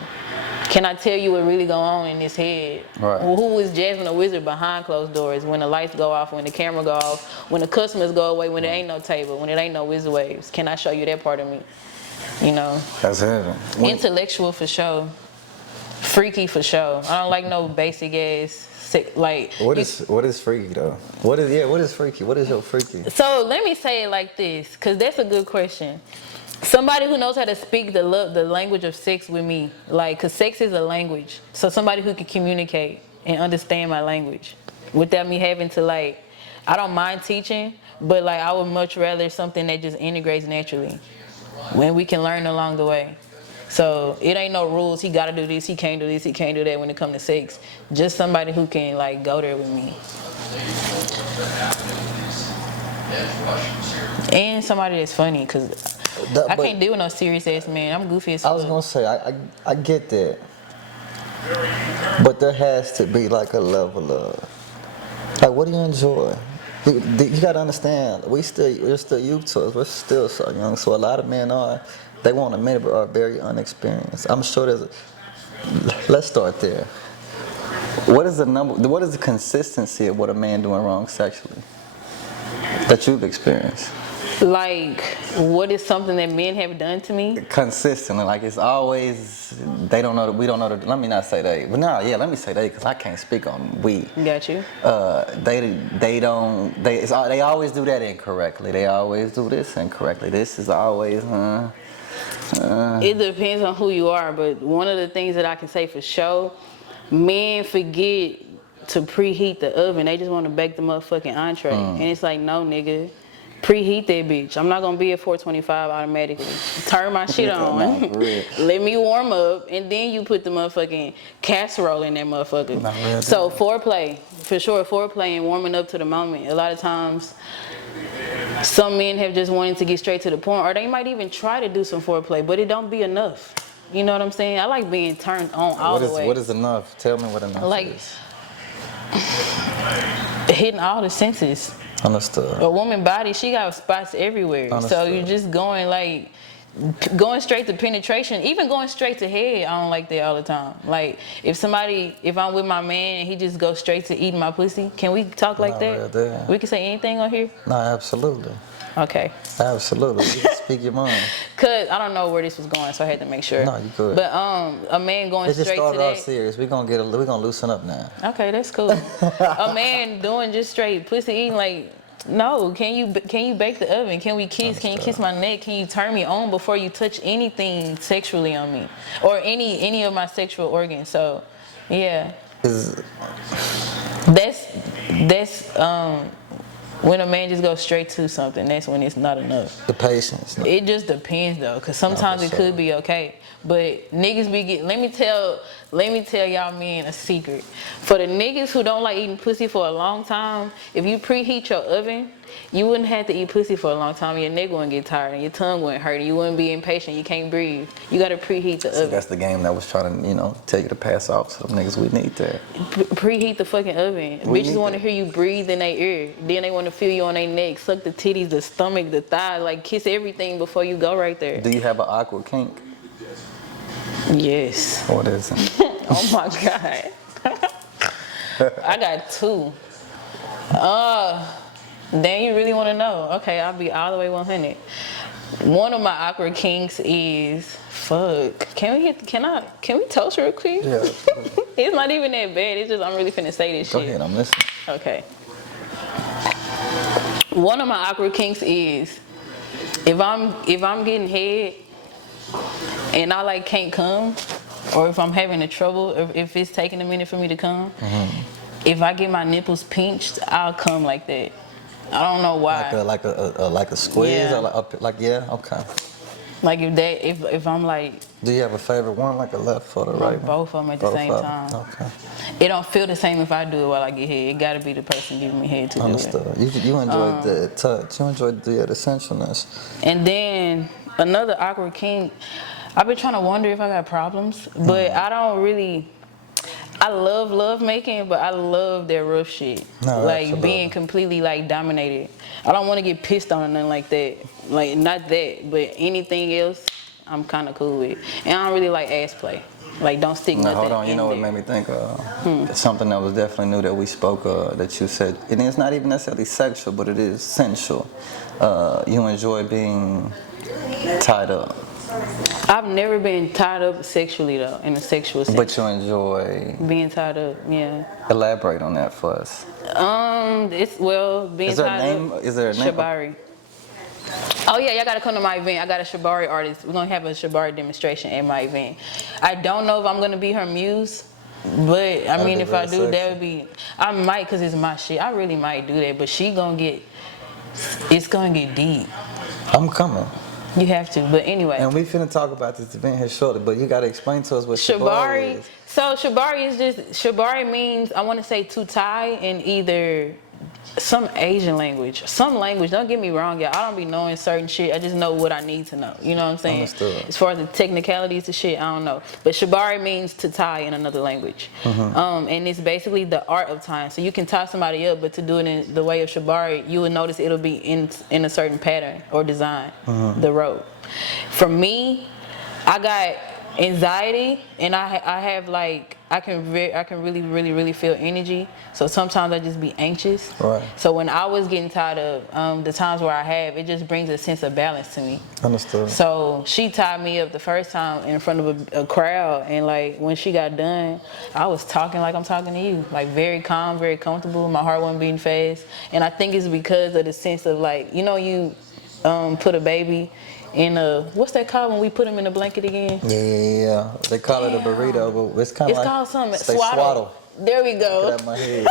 Can I tell you what really go on in this head? Right. Who is Jasmine the Wizard behind closed doors, when the lights go off, when the camera go off, when the customers go away, when there ain't no table, when there ain't no wizard waves? Can I show you that part of me? You know? That's heaven. Intellectual for sure. Freaky for sure. I don't like no basic ass like. What is freaky though? What is freaky? What is your freaky? So let me say it like this, because that's a good question. Somebody who knows how to speak the language of sex with me, like, because sex is a language. So somebody who can communicate and understand my language without me having to, like, I don't mind teaching, but like I would much rather something that just integrates naturally when we can learn along the way. So it ain't no rules. He gotta do this. He can't do this. He can't do that when it comes to sex. Just somebody who can like go there with me. And somebody that's funny, because I can't deal with no serious ass man. I'm goofy as fuck. I was gonna say I get that, but there has to be like a level of like, what do you enjoy? You gotta understand, we're still youth to us. We're still so young. So a lot of men they want to admit, but are very unexperienced. I'm sure let's start there. What is the consistency of what a man doing wrong sexually that you've experienced? Like, what is something that men have done to me? Consistently, like it's always, they don't know, we don't know, let me not say they, but no, yeah, let me say they, because I can't speak on we. Got you. They always do that incorrectly. They always do this incorrectly. This is always, It depends on who you are, but one of the things that I can say for sure, men forget to preheat the oven. They just want to bake the motherfucking entree. And it's like, no, nigga. Preheat that bitch. I'm not gonna be at 425 automatically. Turn my shit on. Nah, for real. Let me warm up, and then you put the motherfucking casserole in that motherfucker. Nah, real. So foreplay, for sure, foreplay and warming up to the moment. A lot of times, some men have just wanted to get straight to the point, or they might even try to do some foreplay, but it don't be enough. You know what I'm saying? I like being turned on all the way. What is enough? Tell me what enough is. Hitting all the senses. Understood. A woman body, she got spots everywhere. Understood. So you just going straight to penetration, even going straight to head. I don't like that all the time. Like if I'm with my man and he just goes straight to eating my pussy, can we talk like that? Really. We can say anything on here? No, absolutely. Okay. Absolutely. You can speak your mind. Cause I don't know where this was going, so I had to make sure. No, you could. But a man going straight to that. It just started off serious. We're gonna loosen up now. Okay, that's cool. A man doing just straight pussy eating, like, no. Can you bake the oven? Can we kiss? Can you kiss my neck? Can you turn me on before you touch anything sexually on me, or any of my sexual organs? So, yeah. That's when a man just goes straight to something, that's when it's not enough. The patience. It just depends though, cause sometimes it could be okay, but niggas be getting. Let me tell y'all men a secret. For the niggas who don't like eating pussy for a long time, if you preheat your oven, you wouldn't have to eat pussy for a long time. Your neck wouldn't get tired and your tongue wouldn't hurt and you wouldn't be impatient. You can't breathe. You gotta preheat the oven. That's the game that was trying to, tell you to pass off to them niggas. We need that. Preheat the fucking oven. Bitches want to hear you breathe in their ear. Then they want to feel you on their neck, suck the titties, the stomach, the thigh, like kiss everything before you go right there. Do you have an awkward kink? Yes. What is it? Oh my God. I got two. Then you really want to know? Okay, I'll be all the way 100. One of my awkward kinks is fuck. Can we toast real quick? Yeah. It's not even that bad. It's just I'm really finna say this Go shit. ahead, I'm listening. Okay. One of my awkward kinks is if I'm getting head and I can't come, or if I'm having a trouble, or if it's taking a minute for me to come, if I get my nipples pinched, I'll come like that. I don't know why. Like a squeeze? Yeah. Or okay. Like if I'm like. Do you have a favorite one, like a left or the right? Both of them at the same time. Okay. It don't feel the same if I do it while I get head. It gotta be the person giving me head to Understood. do it. You enjoyed the touch. You enjoyed the essentialness. And then another awkward kink. I've been trying to wonder if I got problems, but I don't really. I love making, but I love that rough shit. No, like absolutely. being completely dominated. I don't want to get pissed on or nothing like that. Like not that, but anything else, I'm kind of cool with. And I don't really like ass play. Like don't stick nothing. Hold on, you know what made me think something that was definitely new that we spoke that you said. And it's not even necessarily sexual, but it is sensual. You enjoy being tied up. I've never been tied up sexually though, in a sexual sense. But you enjoy being tied up, yeah. Elaborate on that for us. Being tied up. Is there a name? Shibari. Oh yeah, y'all gotta come to my event. I got a Shibari artist. We're gonna have a Shibari demonstration at my event. I don't know if I'm gonna be her muse, but I mean, if I do, sexy. that would be. I might, cause it's my shit. I really might do that, but it's gonna get deep. I'm coming. You have to, but anyway. And we finna talk about this event here shortly, but you gotta explain to us what Shibari is. So Shibari means, I wanna say to tie in either some Asian language, don't get me wrong, y'all. I don't be knowing certain shit. I just know what I need to know. You know what I'm saying? Understood. As far as the technicalities of shit, I don't know. But Shibari means to tie in another language. And it's basically the art of tying. So you can tie somebody up, but to do it in the way of Shibari, you will notice it'll be in a certain pattern or design, the rope. For me, I got anxiety and I have I can really feel energy. So sometimes I just be anxious. Right. So when I was getting tired of the times where I have, it just brings a sense of balance to me. Understood. So she tied me up the first time in front of a crowd, and like when she got done, I was talking like I'm talking to you, like very calm, very comfortable. My heart wasn't beating fast, and I think it's because of the sense of like, you know, you put a baby in a, what's that called when we put them in a blanket again? Yeah. They call it a burrito, but it's kind of It's like called something. they Swaddle. There we go. Get out my head.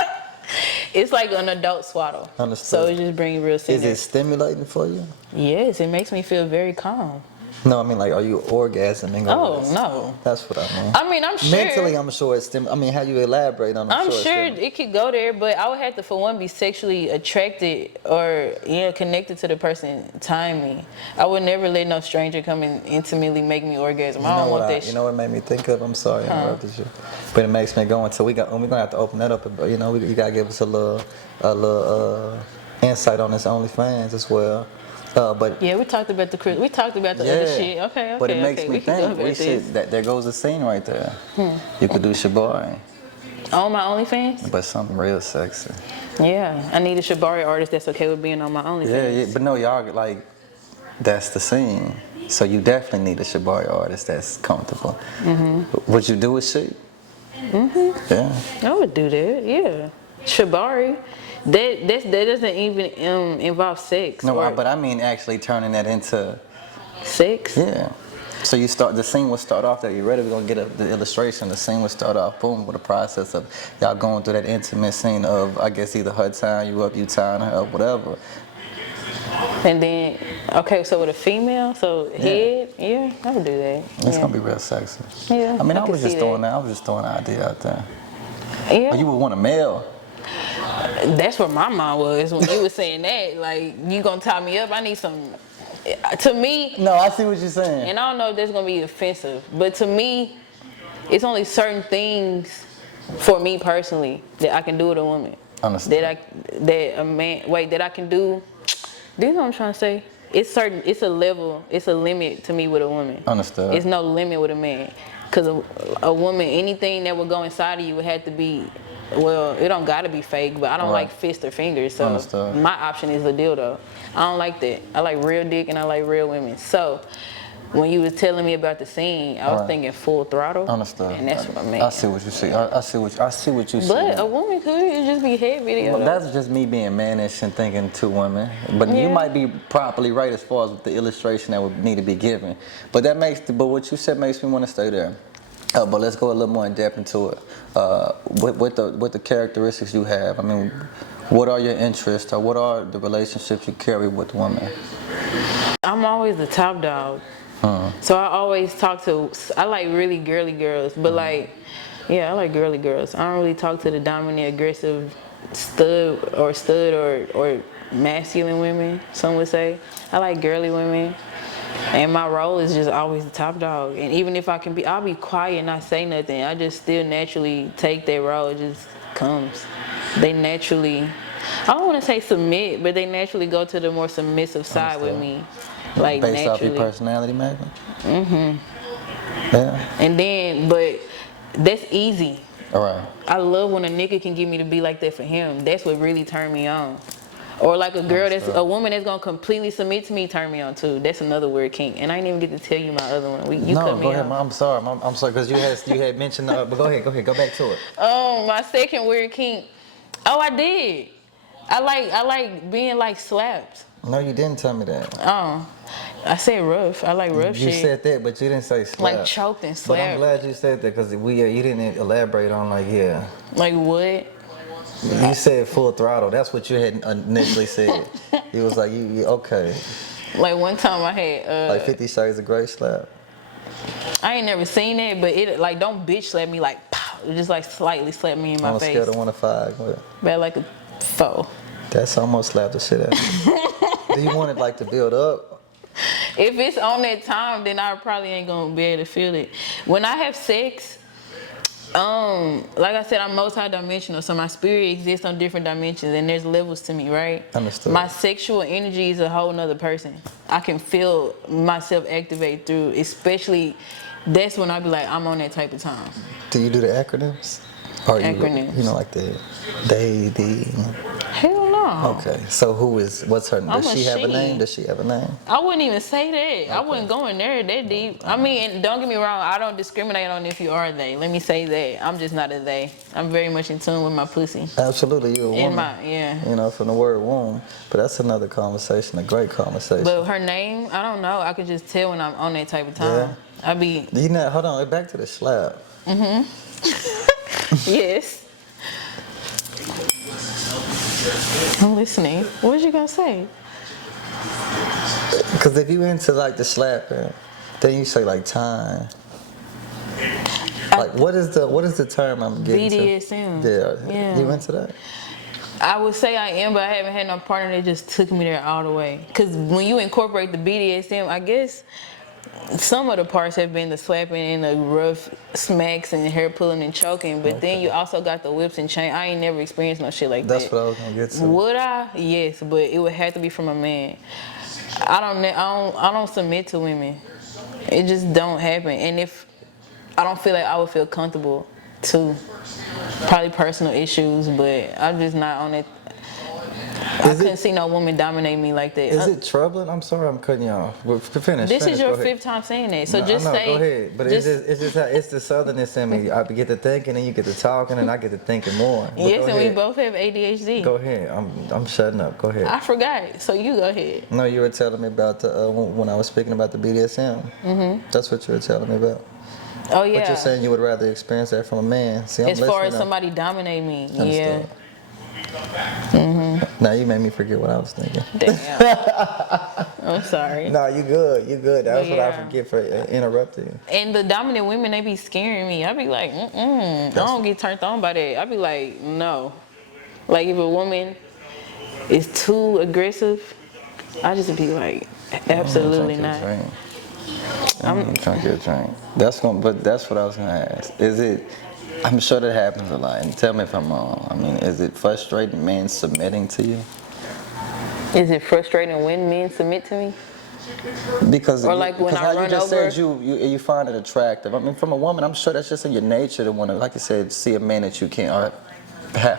It's like an adult swaddle. Understood. So it just brings real sense. Is it stimulating for you? Yes, it makes me feel very calm. No, I mean, like, are you orgasming? Oh, no. That's what I mean. I mean, I'm sure. Mentally, I'm sure it's I mean, how you elaborate on it? I'm sure it could go there, but I would have to, for one, be sexually attracted or connected to the person tying me. I would never let no stranger come and intimately make me orgasm. I don't want that shit. You know what it made me think of? I'm sorry I interrupted you, but it makes me go into we're gonna have to open that up. You know, you gotta give us a little insight on this OnlyFans as well. But yeah, we talked about the other shit. Okay. But it makes me think. We said that there goes a scene right there. You could do shibari. On my OnlyFans? But something real sexy. Yeah, I need a shibari artist that's okay with being on my OnlyFans. Yeah, but no, y'all like that's the scene. So you definitely need a shibari artist that's comfortable. Would you do a shit? Yeah. I would do that. Yeah, shibari. That doesn't even involve sex. No, but I mean actually turning that into sex. Yeah. So the scene will start off there. You ready? We're gonna get the illustration. The scene will start off, boom, with a process of y'all going through that intimate scene of, I guess, either her tying you up, you tying her up, whatever. And then, okay, so with a female, head, yeah, I would do that. It's gonna be real sexy. Yeah. I mean, I was just throwing an idea out there. Yeah. But you would want a male. That's where my mind was when you were saying that. Like, you gonna tie me up? I need some. To me. No, I see what you're saying. And I don't know if that's gonna be offensive, but to me, it's only certain things for me personally that I can do with a woman. Understand. That I can do. Do you know what I'm trying to say? It's a level, it's a limit to me with a woman. Understood. It's no limit with a man. Because a woman, anything that would go inside of you would have to be, well, it don't gotta be fake, but I don't like fist or fingers. So Understood. My option is a dildo. I don't like that. I like real dick and I like real women. So when you was telling me about the scene, I was thinking full throttle. Understood. And that's what I meant. I see what you see. I see what you see. But a woman could just be head video. Well, that's just me being mannish and thinking two women. But you might be properly right as far as the illustration that would need to be given. But what you said makes me want to stay there. But let's go a little more in depth into it. With the characteristics you have, I mean, what are your interests or what are the relationships you carry with women? I'm always the top dog. So I always I like really girly girls, but I like girly girls. I don't really talk to the dominant, aggressive stud or masculine women, some would say. I like girly women. And my role is just always the top dog. And even if I'll be quiet and not say nothing. I just still naturally take that role. It just comes. They naturally, I don't want to say submit, but they naturally go to the more submissive side with me. Like based naturally. Off your personality, maybe? Yeah. And then, but that's easy. All right. I love when a nigga can get me to be like that for him. That's what really turned me on. Or like a woman that's gonna completely submit to me, turn me on too. That's another weird kink. And I didn't even get to tell you my other one. Go ahead, I'm sorry. I'm sorry because you had mentioned. But go ahead, go back to it. My second weird kink. Oh, I did. I like being like slapped. No, you didn't tell me that. Oh, I said rough. I like rough shit. You said that, but you didn't say slap. Like choked and slapped. But I'm glad you said that because you didn't elaborate on Like what? You said full throttle. That's what you had initially said. It was like you okay. Like one time I had like 50 Shades of Grey slap. I ain't never seen it, but it like don't bitch slap me like pow. It just like slightly slap me in my face. On a scale of 1 to 5. What? About like a 4. That's almost slapped the shit out of you. Do you want it like to build up? If it's on that time, then I probably ain't gonna be able to feel it. When I have sex, like I said, I'm multi-dimensional, so my spirit exists on different dimensions, and there's levels to me, right? Understood. My sexual energy is a whole nother person. I can feel myself activate through, especially, that's when I be like, I'm on that type of time. Do you do the acronyms? Or Acronyms. You know, like the they, the. Hell no. Okay. So what's her name? I'm Does a she have a she. name? Does she have a name? I wouldn't even say that. I wouldn't go in there that deep. I mean, and don't get me wrong, I don't discriminate on if you are they. Let me say that. I'm just not a they. I'm very much in tune with my pussy. Absolutely, you're a woman. Yeah. You know, from the word womb. But that's another conversation, a great conversation. But her name, I don't know. I could just tell when I'm on that type of time. Yeah. I be. You know, hold on, back to the slap. Yes. I'm listening. What was you gonna say? Because if you into like the slapping, then you say like time. Like what is the term I'm getting BDSM. to? Yeah. You into that? I would say I am, but I haven't had no partner that just took me there all the way. Because when you incorporate the BDSM, I guess some of the parts have been the slapping and the rough smacks and hair pulling and choking, but then you also got the whips and chain. I ain't never experienced no shit like that. That's what I was gonna get to. Would I? Yes, but it would have to be from a man. I don't submit to women. It just don't happen. And if I don't feel like I would feel comfortable to, probably personal issues, but I'm just not on it. I couldn't see no woman dominate me like that. Is it troubling? I'm sorry, I'm cutting you off. Well, finish. This is your go ahead. 5th time saying that, so No, just I know, say. go ahead. But it's the southernness in me. I get to thinking, and you get to talking, and I get to thinking more. But Yes, go and ahead. we both have ADHD. Go ahead. I'm shutting up. Go ahead. I forgot, so you go ahead. No, you were telling me about the when I was speaking about the BDSM. That's what you were telling me about. Oh yeah. But you're saying you would rather experience that from a man. See, I'm as far as listening now. somebody dominate me, Understood. yeah. Now you made me forget what I was thinking. Damn. I'm sorry. No, you good. You good. That's what I yeah. forget for interrupting you. And the dominant women, they be scaring me. I be like, I don't get turned on by that. I be like, no. Like if a woman is too aggressive, I just be like, absolutely not. I'm trying to get a drink. But that's what I was gonna ask. Is it? I'm sure that happens a lot. And tell me if I'm wrong. I mean, is it frustrating men submitting to you? Is it frustrating when men submit to me? Because Or like when I how run you just over? said you find it attractive. I mean, from a woman, I'm sure that's just in your nature to want to, like you said, see a man that you can't, or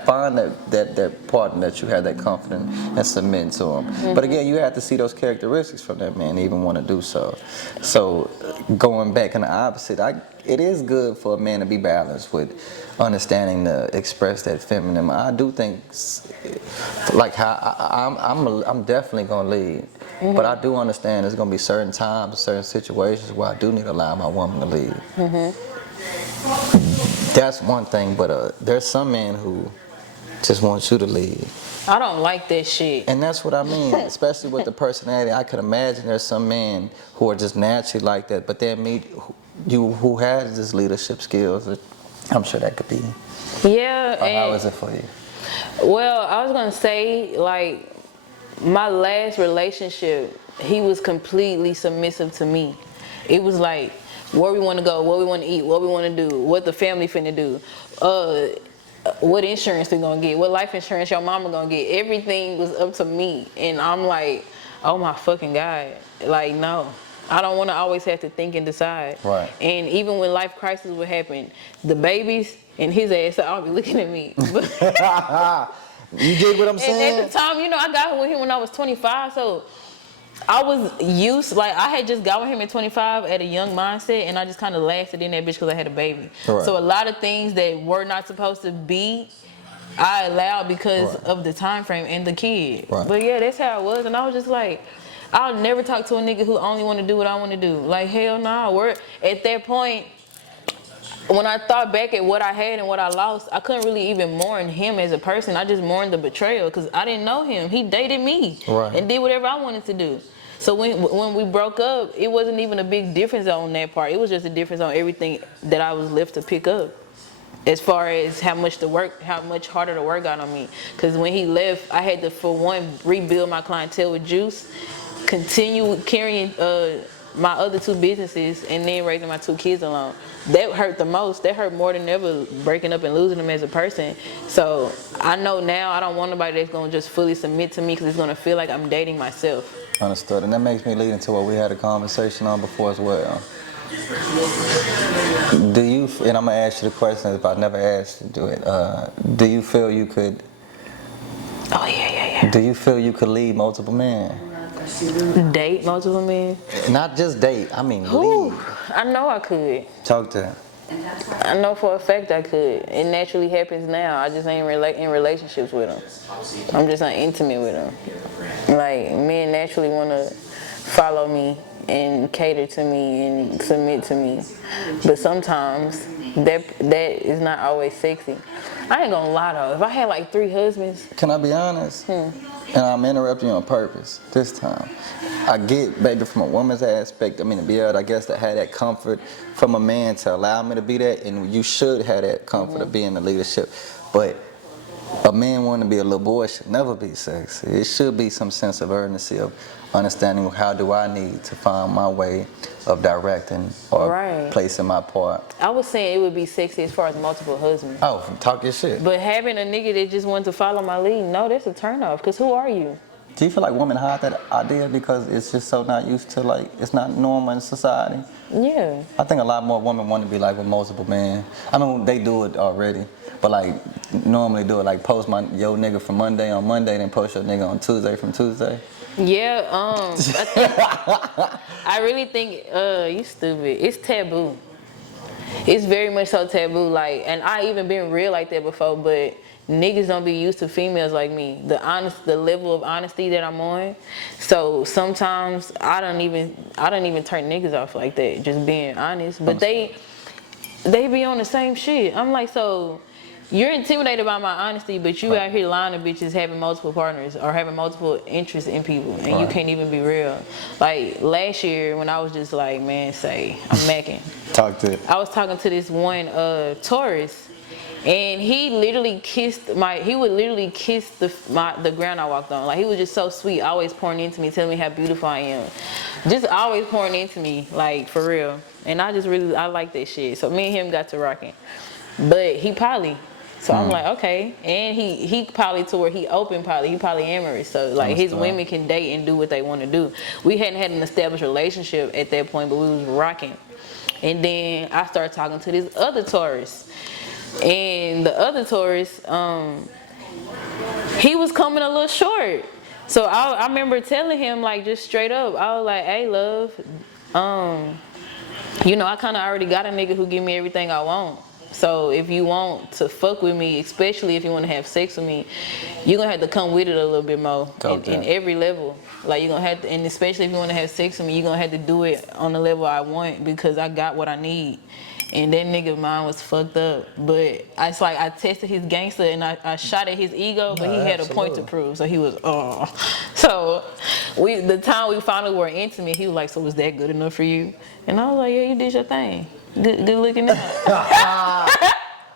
find that partner that you have that confidence and submit to him. But again, you have to see those characteristics from that man to even want to do so. So going back in the opposite, it is good for a man to be balanced with understanding to express that feminine. I do think, like how I'm definitely gonna lead. But I do understand there's gonna be certain times, certain situations where I do need to allow my woman to lead. That's one thing, but there's some men who just want you to lead. I don't like that shit. And that's what I mean, especially with the personality. I could imagine there's some men who are just naturally like that, but then meet you who has this leadership skills. I'm sure that could be. Yeah. How is it for you? Well, I was gonna say, like, my last relationship, he was completely submissive to me. It was like, where we want to go, what we want to eat, what we want to do, what the family finna do, what insurance we gonna get, what life insurance your mama gonna get. Everything was up to me, and I'm like, oh my fucking God, like no. I don't want to always have to think and decide. Right. And even when life crisis would happen, the babies and his ass all be looking at me. You get what I'm saying? And at the time, I got with him when I was 25, so I was used, like I had just got with him at 25 at a young mindset, and I just kind of lasted in that bitch because I had a baby. Right. So a lot of things that were not supposed to be, I allowed because of the time frame and the kid. Right. But yeah, that's how it was, and I was just like, I'll never talk to a nigga who only want to do what I want to do. Like hell no, we're at that point. When I thought back at what I had and what I lost, I couldn't really even mourn him as a person. I just mourned the betrayal because I didn't know him. He dated me and did whatever I wanted to do. So when we broke up, it wasn't even a big difference on that part. It was just a difference on everything that I was left to pick up. As far as how much harder the work got on me. Because when he left, I had to, for one, rebuild my clientele with juice, continue carrying my other 2 businesses, and then raising my 2 kids alone. That hurt the most. That hurt more than ever, breaking up and losing them as a person. So I know now I don't want nobody that's going to just fully submit to me because it's going to feel like I'm dating myself. Understood. And that makes me lead into what we had a conversation on before as well. Do you, and I'm gonna ask you the question if I never asked you to do it. Do you feel you could? Oh yeah. Do you feel you could lead multiple men? Date multiple men? Not just date. I mean Whew, lead. I know I could. Talk to him. I know for a fact I could. It naturally happens now. I just ain't in relationships with them. I'm just not intimate with them. Like, men naturally want to follow me and cater to me and submit to me. But sometimes that is not always sexy. I ain't gonna lie though. If I had like 3 husbands. Can I be honest? And I'm interrupting you on purpose this time. I get, baby, from a woman's aspect, I mean, to be able, I guess, to have that comfort from a man to allow me to be that, and you should have that comfort of being in the leadership. But a man wanting to be a little boy should never be sexy. It should be some sense of urgency of understanding how do I need to find my way of directing or placing my part. I was saying it would be sexy as far as multiple husbands. Oh, talk your shit. But having a nigga that just wanted to follow my lead, no, that's a turnoff. Because who are you? Do you feel like women hide that idea because it's just so not used to, like, it's not normal in society? Yeah. I think a lot more women want to be like with multiple men. I mean, they do it already, but like normally do it like post your nigga from Monday on Monday, then post your nigga on Tuesday from Tuesday. Yeah, I really think, you stupid. It's taboo. It's very much so taboo. Like, and I even been real like that before, but niggas don't be used to females like me. The level of honesty that I'm on. So sometimes I don't even turn niggas off like that, just being honest. But they be on the same shit. I'm like, so you're intimidated by my honesty, but you out here lying to bitches having multiple partners or having multiple interests in people, and you can't even be real. Like last year when I was just like, man, I'm macking. Talk to it. I was talking to this one Taurus, and he would literally kiss the ground I walked on. Like, he was just so sweet, always pouring into me, telling me how beautiful I am. Just always pouring into me, like, for real. And I like that shit. So me and him got to rocking. But he poly. So I'm like, okay. And he poly to where he open poly. He polyamorous. So like his women can date and do what they want to do. We hadn't had an established relationship at that point, but we was rocking. And then I started talking to this other Taurus. And the other Taurus, he was coming a little short. So I remember telling him, like, just straight up, I was like, hey, love, you know, I kind of already got a nigga who give me everything I want. So if you want to fuck with me, especially if you want to have sex with me, you're going to have to come with it a little bit more in every level. Like, you're going to have to, and especially if you want to have sex with me, you're going to have to do it on the level I want because I got what I need. And that nigga mine was fucked up. But it's like I tested his gangster and I shot at his ego, but he had a point to prove. So he was, So the time we finally were intimate, he was like, so was that good enough for you? And I was like, yeah, you did your thing. Good looking out.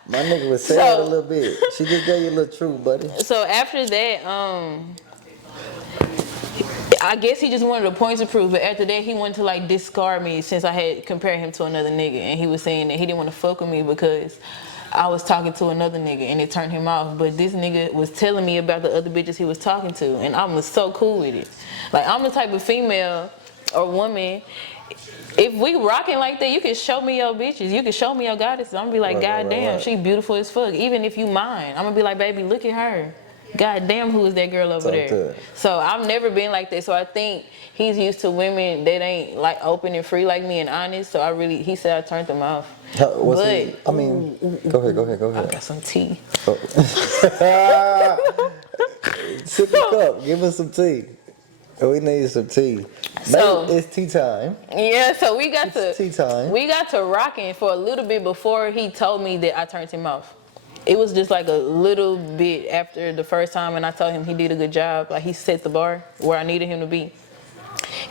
My nigga was sad a little bit. She just gave you a little truth, buddy. So after that, I guess he just wanted a point to prove, but after that he wanted to like discard me since I had compared him to another nigga, and he was saying that he didn't want to fuck with me because I was talking to another nigga and it turned him off. But this nigga was telling me about the other bitches he was talking to, and I was so cool with it. Like, I'm the type of female or woman, if we rocking like that, you can show me your bitches, you can show me your goddesses. I'm gonna be like, God damn, she beautiful as fuck. Even if you mine, I'm gonna be like, baby, look at her. God damn, who is that girl over there? So I've never been like that. So I think he's used to women that ain't like open and free like me and honest. So he said I turned them off. Go ahead. I got some tea. Sip the cup. Give us some tea. We need some tea. So it's tea time. Yeah, so we got tea time. We got to rocking for a little bit before he told me that I turned him off. It was just like a little bit after the first time, and I told him he did a good job. Like, he set the bar where I needed him to be.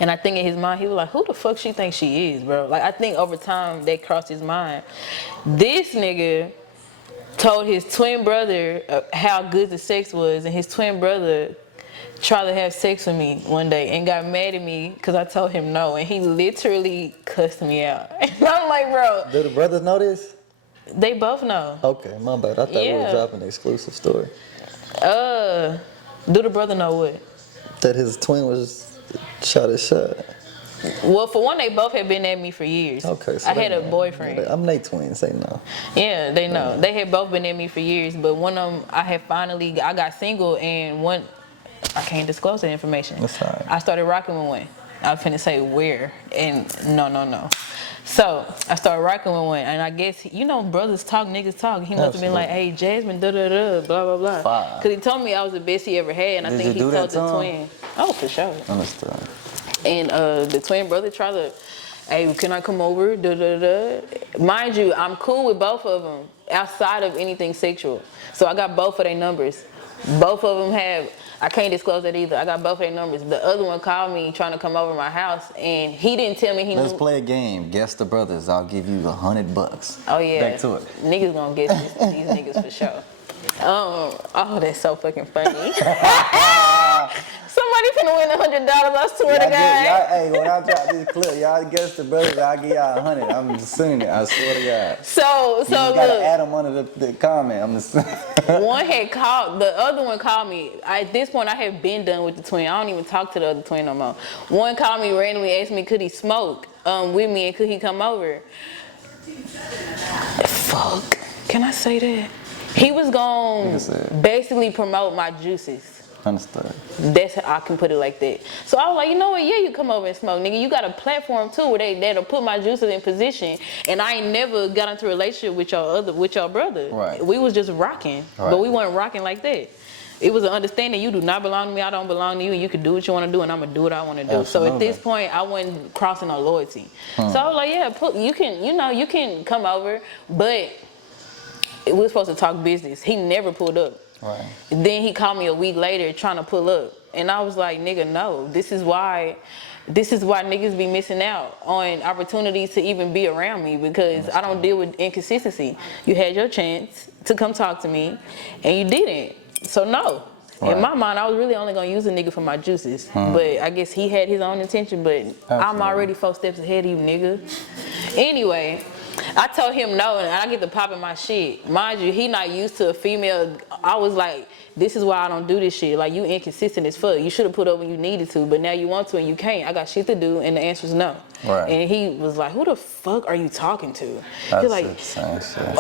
And I think in his mind, he was like, who the fuck she thinks she is, bro? Like, I think over time, that crossed his mind. This nigga told his twin brother how good the sex was, and his twin brother tried to have sex with me one day and got mad at me because I told him no, and he literally cussed me out. And I'm like, bro. Do the brothers know this? They both know. Okay, my bad. I thought we were dropping an exclusive story. Do the brother know what? That his twin was shot his shot. Well, for one, they both had been at me for years. Okay, so I had a boyfriend. I'm their twin. Say no. Yeah, they know. They had both been at me for years, but one of them, I got single, and one, I can't disclose that information. That's fine. I started rocking with one. I was finna say where, and no. So I started rocking with one, and I guess, you know, brothers talk, niggas talk. He must have been like, hey, Jasmine, blah, blah, blah. Fine. Because he told me I was the best he ever had, and I Did think you he do told that the to him? twin. Oh, for sure. Understood. And the twin brother tried to, hey, can I come over? Mind you, I'm cool with both of them outside of anything sexual. So I got both of their numbers. Both of them have, I can't disclose that either. I got both of their numbers. The other one called me trying to come over my house, and he didn't tell me he Let's knew. play a game. Guess the brothers. I'll give you $100. Oh yeah. Back to it. Niggas gonna guess these niggas for sure. Oh, that's so fucking funny. Somebody finna win $100. I swear to God. Hey, when I drop this clip, y'all guess the brothers. I'll give y'all 100. I'm just sending it. I swear to God. So You just gotta look. add them under the comment. I'm just. One had called, the other one called me. At this point, I had been done with the twin. I don't even talk to the other twin no more. One called me randomly, asked me could he smoke with me and could he come over. Fuck, can I say that? He was gonna basically promote my juices. Understood. That's how I can put it like that. So I was like, you know what? Yeah, you come over and smoke, nigga. You got a platform too where that'll put my juices in position. And I ain't never got into a relationship with your brother. Right. We was just rocking, but we weren't rocking like that. It was an understanding you do not belong to me, I don't belong to you, and you can do what you want to do, and I'm gonna do what I want to do. Absolutely. So at this point, I wasn't crossing no loyalty. So I was like, yeah, you can come over, but we were supposed to talk business. He never pulled up. Right. Then he called me a week later trying to pull up. And I was like, nigga, no. This is why niggas be missing out on opportunities to even be around me, because I don't deal with inconsistency. You had your chance to come talk to me and you didn't. So no. Right. In my mind, I was really only gonna use a nigga for my juices. But I guess he had his own intention, but I'm already 4 steps ahead of you, nigga. Anyway, I told him no, and I get to popping my shit. Mind you, he not used to a female. I was like, this is why I don't do this shit. Like, you inconsistent as fuck. You should have put up when you needed to, but now you want to and you can't. I got shit to do, and the answer is no. Right. And he was like, who the fuck are you talking to? That's He's like, insane shit.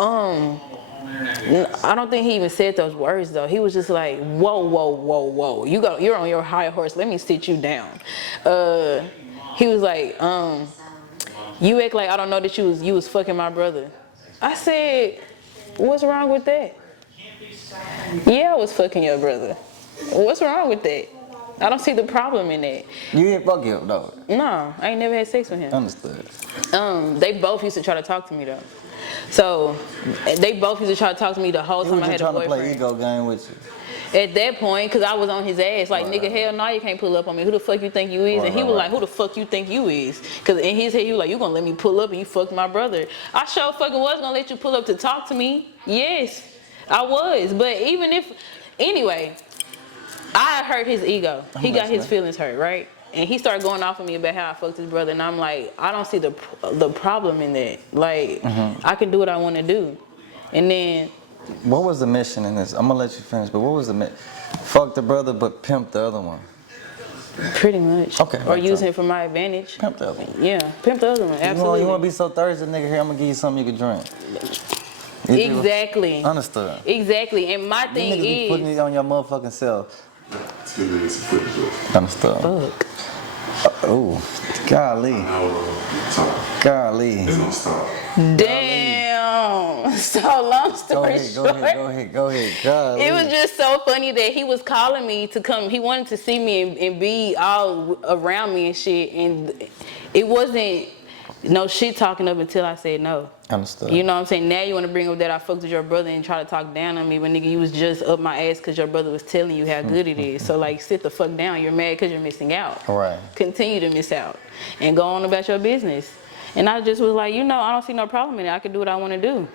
I don't think he even said those words though. He was just like, whoa. You're on your high horse. Let me sit you down. He was like, you act like I don't know that you was fucking my brother. I said, what's wrong with that? Yeah, I was fucking your brother. What's wrong with that? I don't see the problem in that. You didn't fuck him, though. No, I ain't never had sex with him. Understood. They both used to try to talk to me though. So they both used to try to talk to me the whole He time was I just had a trying to play boyfriend. ego game with you. At that point, because I was on his ass, like, Right. nigga, hell no, you can't pull up on me. Who the fuck you think you is? And he was like, who the fuck you think you is? Because in his head, he was like, you gonna let me pull up and you fucked my brother. I sure fucking was gonna let you pull up to talk to me. Yes, I was. But even if, anyway, I hurt his ego. He got his feelings hurt, right? And he started going off on me about how I fucked his brother. And I'm like, I don't see the problem in that. Like, I can do what I want to do. And then, What was the mission in this? I'm gonna let you finish, but what was the mission? Fuck the brother, but pimp the other one. pretty much. Okay, Or right, use so- him for my advantage. Pimp the other one. Yeah, pimp the other one, absolutely. You wanna be so thirsty, nigga? Here, I'm gonna give you something you can drink. You do? Exactly. Understood. Exactly. And my You thing niggas be putting is, it on your motherfucking self. Understood. fuck. Ooh, golly. Golly. Damn. So long Go story ahead, short. go ahead. Golly. It was just so funny that he was calling me to come. He wanted to see me and be all around me and shit. And it wasn't no shit talking up until I said no. Understood. You know what I'm saying? Now you want to bring up that I fucked with your brother and try to talk down on me when nigga you was just up my ass because your brother was telling you how good it is. So like sit the fuck down. You're mad because you're missing out. Right. Continue to miss out and go on about your business. And I just was like, I don't see no problem in it. I can do what I want to do.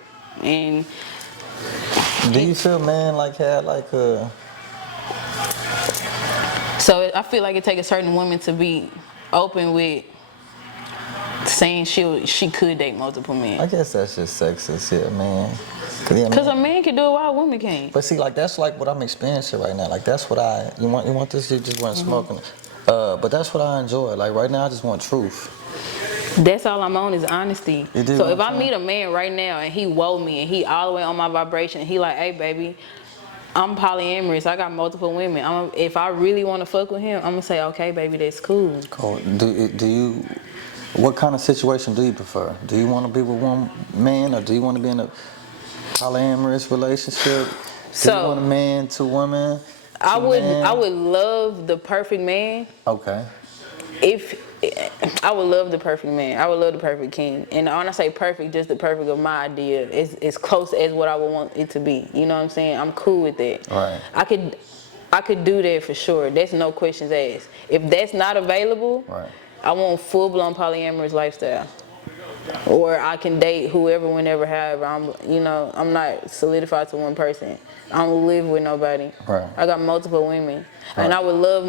And Do you feel man like had like a so I feel like it takes a certain woman to be open with saying she could date multiple men. I guess that's just sexist, yeah, man. Yeah, Because man. a man can do it while a woman can't. But see, like that's like what I'm experiencing right now. Like that's what you want this? You just want smoking. But that's what I enjoy. Like right now, I just want truth. That's all I'm on is honesty. You dig So what if I'm I meet a man right now and he woe me and he all the way on my vibration, and he like, hey baby, I'm polyamorous. I got multiple women. If I really want to fuck with him, I'm gonna say, okay, baby, that's cool. Cool. Do you? What kind of situation do you prefer? Do you want to be with one man, or do you want to be in a polyamorous relationship? Do you want a So man, two women? I Two would men? love the perfect man. Okay. If I would love the perfect man, I would love the perfect king. And when I say perfect, just the perfect of my idea, is as close as what I would want it to be. You know what I'm saying? I'm cool with that. Right. I could do that for sure. That's no questions asked. If that's not available, Right. I want full-blown polyamorous lifestyle. Or I can date whoever, whenever, however. I'm not solidified to one person. I don't live with nobody. Right. I got multiple women, Right. and I would love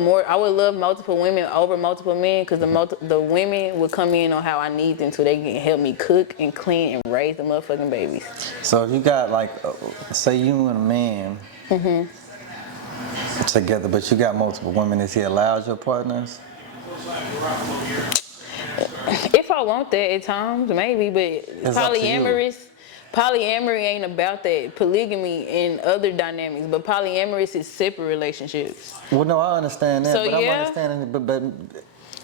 multiple women over multiple men, because the women would come in on how I need them, so they can help me cook and clean and raise the motherfucking babies. So if you got like, say you and a man together, but you got multiple women, is he allowed your partners? If I want that at times, maybe, but It's up to you. polyamory ain't about that. Polygamy and other dynamics, but polyamorous is separate relationships. Well, no, I understand that, So, but I'm yeah. understanding it, but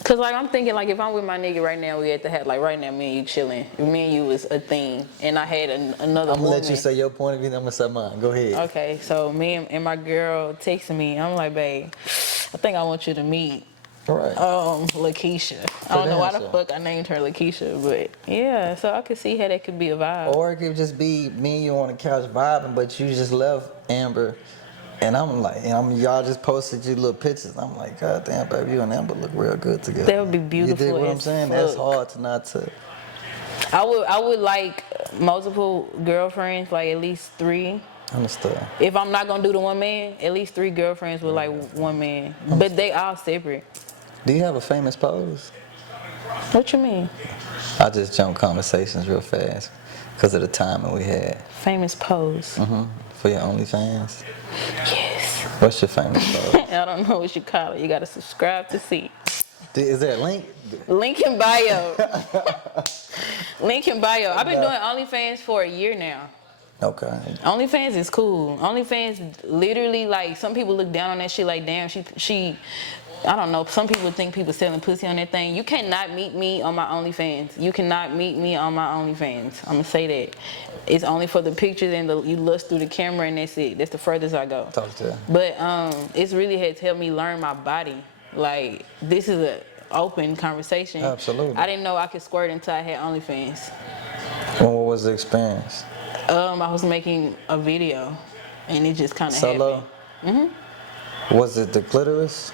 Cause like I'm thinking, like if I'm with my nigga right now, we at the hat, like right now, me and you chilling. If me and you was a thing, and I had another I'm gonna woman. let you say your point of view, then I'm gonna say mine. Go ahead. Okay, so me and my girl texting me. I'm like, babe, I think I want you to meet All right. Lakeisha. I don't know why the answer. fuck I named her Lakeisha, but yeah, so I could see how that could be a vibe. Or it could just be me and you on the couch vibing, but you just left Amber, and I'm like, y'all just posted your little pictures. I'm like, God damn, baby, you and Amber look real good together. That would be beautiful. You dig what I'm as saying? fuck. That's hard to not to. I would like multiple girlfriends, like at least 3. Understand. If I'm not gonna do the one man, at least 3 girlfriends with like one man. But they all separate. Do you have a famous pose? What you mean? I just jumped conversations real fast because of the timing we had. Famous pose. For your OnlyFans. Yes. What's your famous pose? I don't know what you call it. You gotta subscribe to see. Is there a link? Link in bio. Link in bio. I've been doing OnlyFans for a year now. Okay. OnlyFans is cool. OnlyFans literally, like, some people look down on that shit like, damn, she I don't know, some people think people selling pussy on that thing. You cannot meet me on my OnlyFans. You cannot meet me on my OnlyFans. I'm gonna say that. It's only for the pictures and you lust through the camera, and that's it. That's the furthest I go. Talk to her. But it's really had to help me learn my body. Like, this is an open conversation. Absolutely. I didn't know I could squirt until I had OnlyFans. Well, what was the experience? I was making a video, and it just kind of Solo? happened. Was it the clitoris?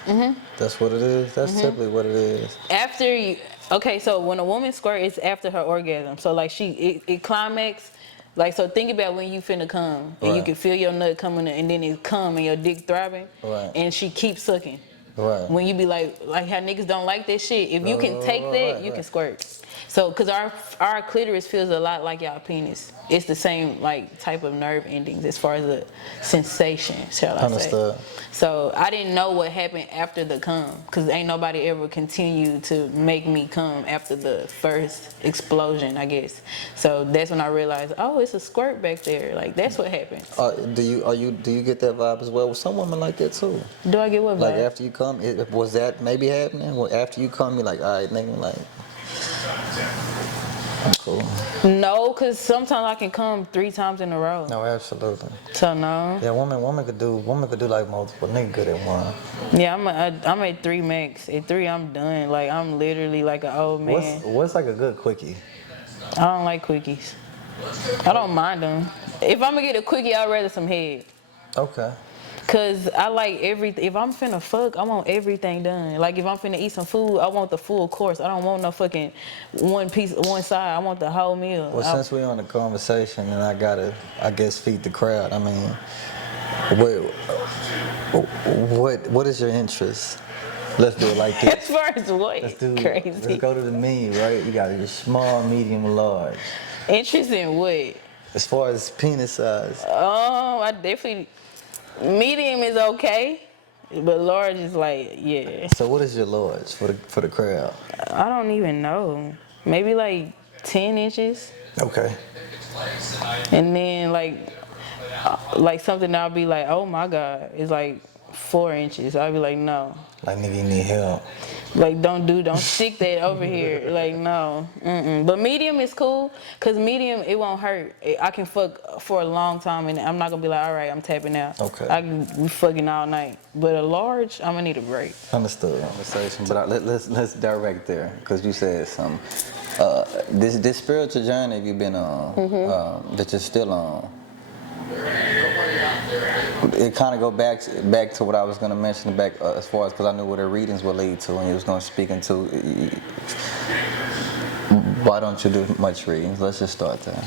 That's what it is? That's typically what it is. After you, okay, so when a woman squirt, it's after her orgasm. So like it climax, like, so think about when you finna come and you Right. can feel your nut coming and then it come and your dick throbbing, Right. and she keeps sucking. Right. When you be like how niggas don't like that shit, if you can take that, right, you right. can squirt. So, cause our clitoris feels a lot like y'all penis. It's the same like type of nerve endings as far as the sensation, shall I Understood. say. So I didn't know what happened after the cum, cause ain't nobody ever continued to make me come after the first explosion, I guess. So that's when I realized, oh, it's a squirt back there. Like, that's what happened. Do you get that vibe as well? Well, some women like that too. Do I get what Like vibe? after you come, was that maybe happening? Well, after you come, you're like, all right, nigga, like, I'm cool. No, cause sometimes I can come 3 times in a row. No, absolutely. So no. Yeah, woman could do like multiple. Nigga good at one. Yeah, I'm at 3 max. At 3, I'm done. Like, I'm literally like an old man. What's like a good quickie? I don't like quickies. I don't mind them. If I'm gonna get a quickie, I'd rather some head. Okay. Cause I like everything. If I'm finna fuck, I want everything done. Like, if I'm finna eat some food, I want the full course. I don't want no fucking one side. I want the whole meal. Well, since we're on the conversation, and I gotta, I guess, feed the crowd. I mean, what is your interest? Let's do it like this. As far as what? Let's Crazy. go to the menu, right? You got your small, medium, large. Interest in what? As far as penis size. I definitely, medium is okay. But large is like, yeah. So what is your large for the crowd? I don't even know. Maybe like 10 inches. Okay. And then like something I'll be like, oh my God, it's like 4 inches. I'll be like, no. Like, nigga, you need help. Like, don't stick that over here. Like, no. But medium is cool, because medium, it won't hurt. I can fuck for a long time, and I'm not going to be like, all right, I'm tapping out. Okay. I can be fucking all night. But a large, I'm going to need a break. Understood. Conversation, but let's direct there, because you said something. This spiritual journey you've been on, that you're still on, it kind of go back to what I was going to mention back as far as, because I knew what the readings would lead to, and you was going to speak into. Why don't you do much readings? Let's just start there.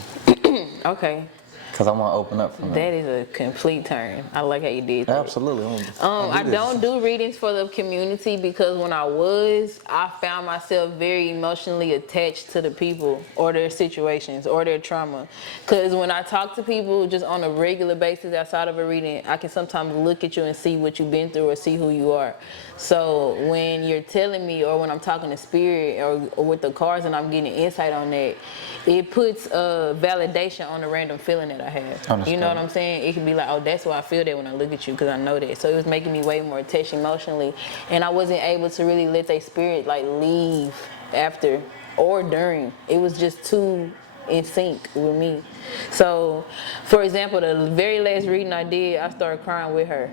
Okay. Because I want to open up from That is a complete turn. I like how you did that. Absolutely. I don't do readings for the community, because when I found myself very emotionally attached to the people or their situations or their trauma. Because when I talk to people just on a regular basis outside of a reading, I can sometimes look at you and see what you've been through or see who you are. So when you're telling me, or when I'm talking to spirit or with the cards and I'm getting insight on that, it puts a validation on the random feeling that I have. Understood. You know what I'm saying? It can be like, oh, that's why I feel that when I look at you, because I know that. So it was making me way more attached emotionally, and I wasn't able to really let their spirit like leave after or during. It was just too in sync with me. So, for example, the very last reading I did, I started crying with her.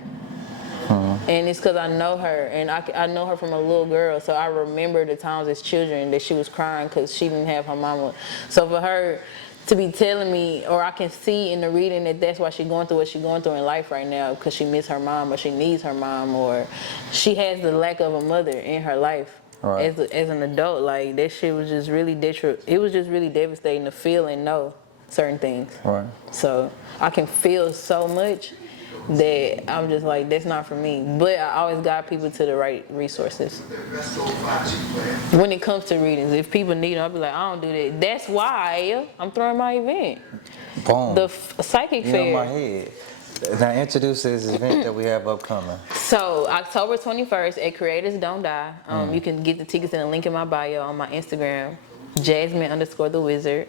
And it's because I know her, and I know her from a little girl, so I remember the times as children that she was crying because she didn't have her mama. So for her to be telling me, or I can see in the reading that that's why she's going through what she's going through in life right now, because she misses her mom, or she needs her mom, or she has the lack of a mother in her life. Right. As an adult, like, that shit was just really it was just really devastating to feel and know certain things. Right. So I can feel so much that I'm just like, that's not for me. But I always guide people to the right resources. When it comes to readings, if people need them, I'll be like, I don't do that. That's why I'm throwing my event. Boom. The psychic You fair. in my head. Now introduce this event that we have upcoming. So October 21st at Creators Don't Die. You can get the tickets in the link in my bio on my Instagram, Jasmine_the_wizard.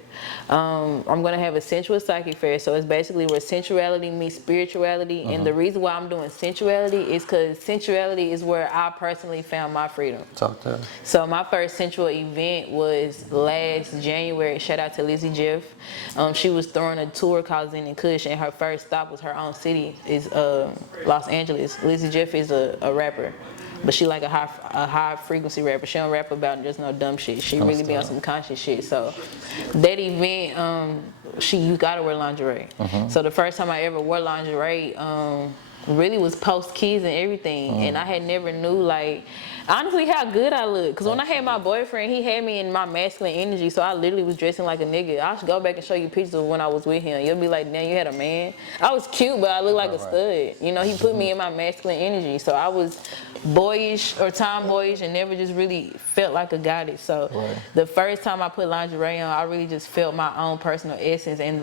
I'm gonna have a sensual psychic fair, so it's basically where sensuality meets spirituality. And the reason why I'm doing sensuality is because sensuality is where I personally found my freedom. Talk to her. So my first sensual event was last January. Shout out to Lizzie Jeff. She was throwing a tour called Zen and Kush, and her first stop was her own city, is Los Angeles. Lizzie Jeff is a rapper, but she like a high frequency rapper. She don't rap about just no dumb shit. She really be on some conscious shit. So that event, you gotta wear lingerie. So the first time I ever wore lingerie, really was post kids and everything, and I had never knew, like, honestly, how good I look. Because when I had my boyfriend, he had me in my masculine energy, so I literally was dressing like a nigga. I should go back and show you pictures of when I was with him. You'll be like, damn, you had a man. I was cute, but I looked like a stud. You know, he put me in my masculine energy, so I was boyish or tomboyish and never just really felt like a goddess. So the first time I put lingerie on, I really just felt my own personal essence, and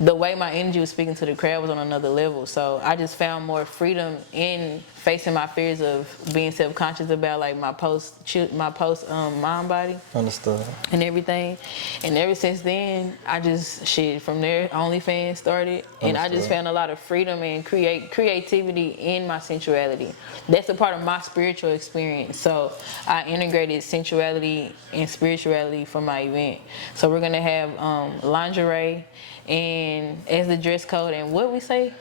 the way my energy was speaking to the crowd was on another level. So I just found more freedom in facing my fears of being self-conscious about, like, my post mind body. Understood. And everything. And ever since then, I just, from there, OnlyFans started. And I just found a lot of freedom and creativity in my sensuality. That's a part of my spiritual experience. So I integrated sensuality and spirituality for my event. So we're gonna have lingerie and as the dress code, and what we say?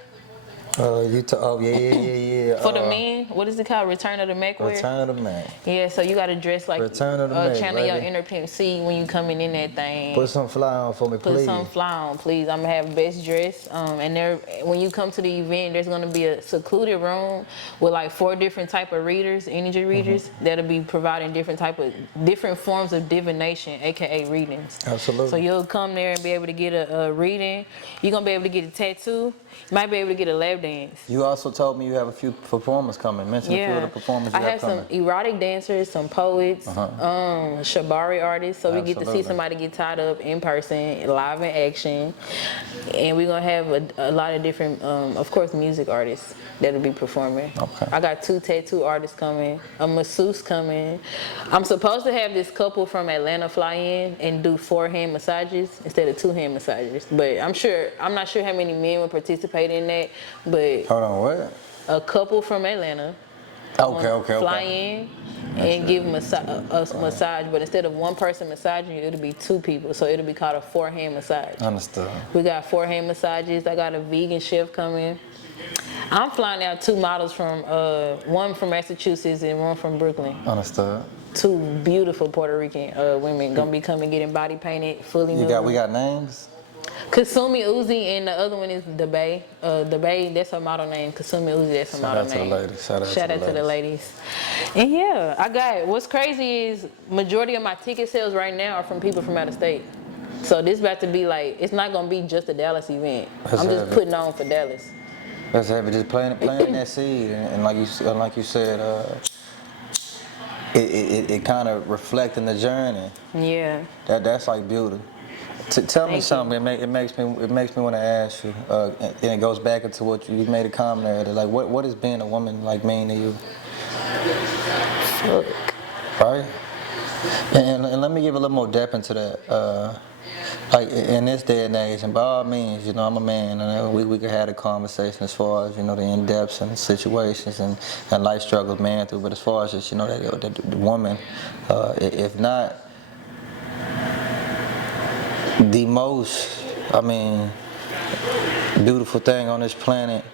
Yeah. For the men, what is it called? Return of the Mac wear? Return of the Mac. Yeah, so you gotta dress like Return of the Mac, channel your baby. inner Pimp C when you coming in that thing. Put some fly on for me, please. Put some fly on, please. I'm gonna have best dress. And there, when you come to the event, there's gonna be a secluded room with like 4 different type of readers, energy readers, that'll be providing different forms of divination, aka readings. Absolutely. So you'll come there and be able to get a reading. You're gonna be able to get a tattoo. You might be able to get a lap dance. You also told me you have a few performers coming. Mention a few of the performers you I have coming. some erotic dancers, some poets, shibari artists, so we get to see Absolutely. somebody get tied up in person, live in action, and we're gonna have a lot of different, of course, music artists that'll be performing. Okay. I got 2 tattoo artists coming, a masseuse coming. I'm supposed to have this couple from Atlanta fly in and do 4 hand massages instead of 2 hand massages, but I'm not sure how many men will participate in that, but Hold on, what? a couple from Atlanta fly in and give us massage, but instead of one person massaging you, it'll be 2 people, so it'll be called a 4 hand massage. Understood. We got 4 hand massages. I got a vegan chef coming. I'm flying out 2 models from one from Massachusetts and one from Brooklyn. Understood. 2 beautiful Puerto Rican women gonna be coming getting body painted, fully nude. We got names? Kasumi Uzi, and the other one is the Bay. The Bay, that's her model name. Kasumi Uzi, that's her model name. Shout out to the ladies. And yeah, I got, what's crazy is majority of my ticket sales right now are from people from out of state. So this about to be like, it's not gonna be just a Dallas event. I'm just putting on for Dallas. That's heavy. Just planting that seed, and like you said, it kind of reflecting the journey. Yeah. That's like beauty. Tell me something. It makes me want to ask you, and it goes back into what you made a comment earlier. Like, what is being a woman like mean to you? Look. Right. And let me give a little more depth into that. Like in this day and age, and by all means, you know, I'm a man, and we could have a conversation as far as, you know, the in-depths and situations and life struggles man through. But as far as just, you know, that the woman, if not the most, I mean, beautiful thing on this planet,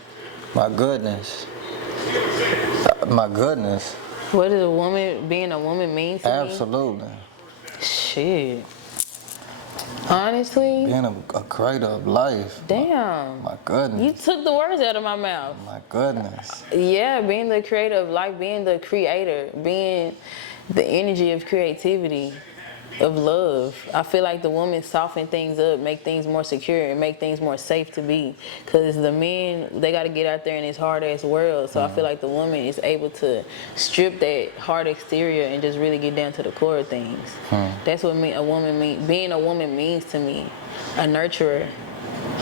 my goodness. What does being a woman mean to me? Absolutely. Shit. Honestly. Being a creator of life. Damn. My goodness. You took the words out of my mouth. My goodness. Yeah, being the creator of life, being the creator, being the energy of creativity, of love. I feel like the women soften things up, make things more secure, and make things more safe to be. Because the men, they got to get out there in this hard-ass world. So I feel like the woman is able to strip that hard exterior and just really get down to the core of things. That's what being a woman means to me. A nurturer.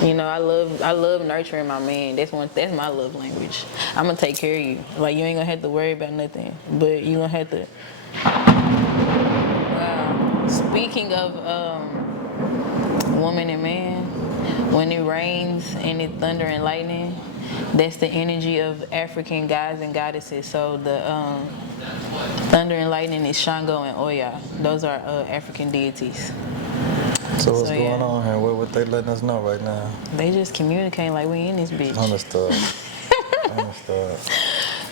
You know, I love nurturing my man. That's my love language. I'm going to take care of you. Like, you ain't going to have to worry about nothing. But you going to have to... Speaking of woman and man, when it rains and it thunder and lightning, that's the energy of African gods and goddesses. So the thunder and lightning is Shango and Oya. Those are African deities. So what's going on here? What they letting us know right now? They just communicating like we in this bitch. Understood.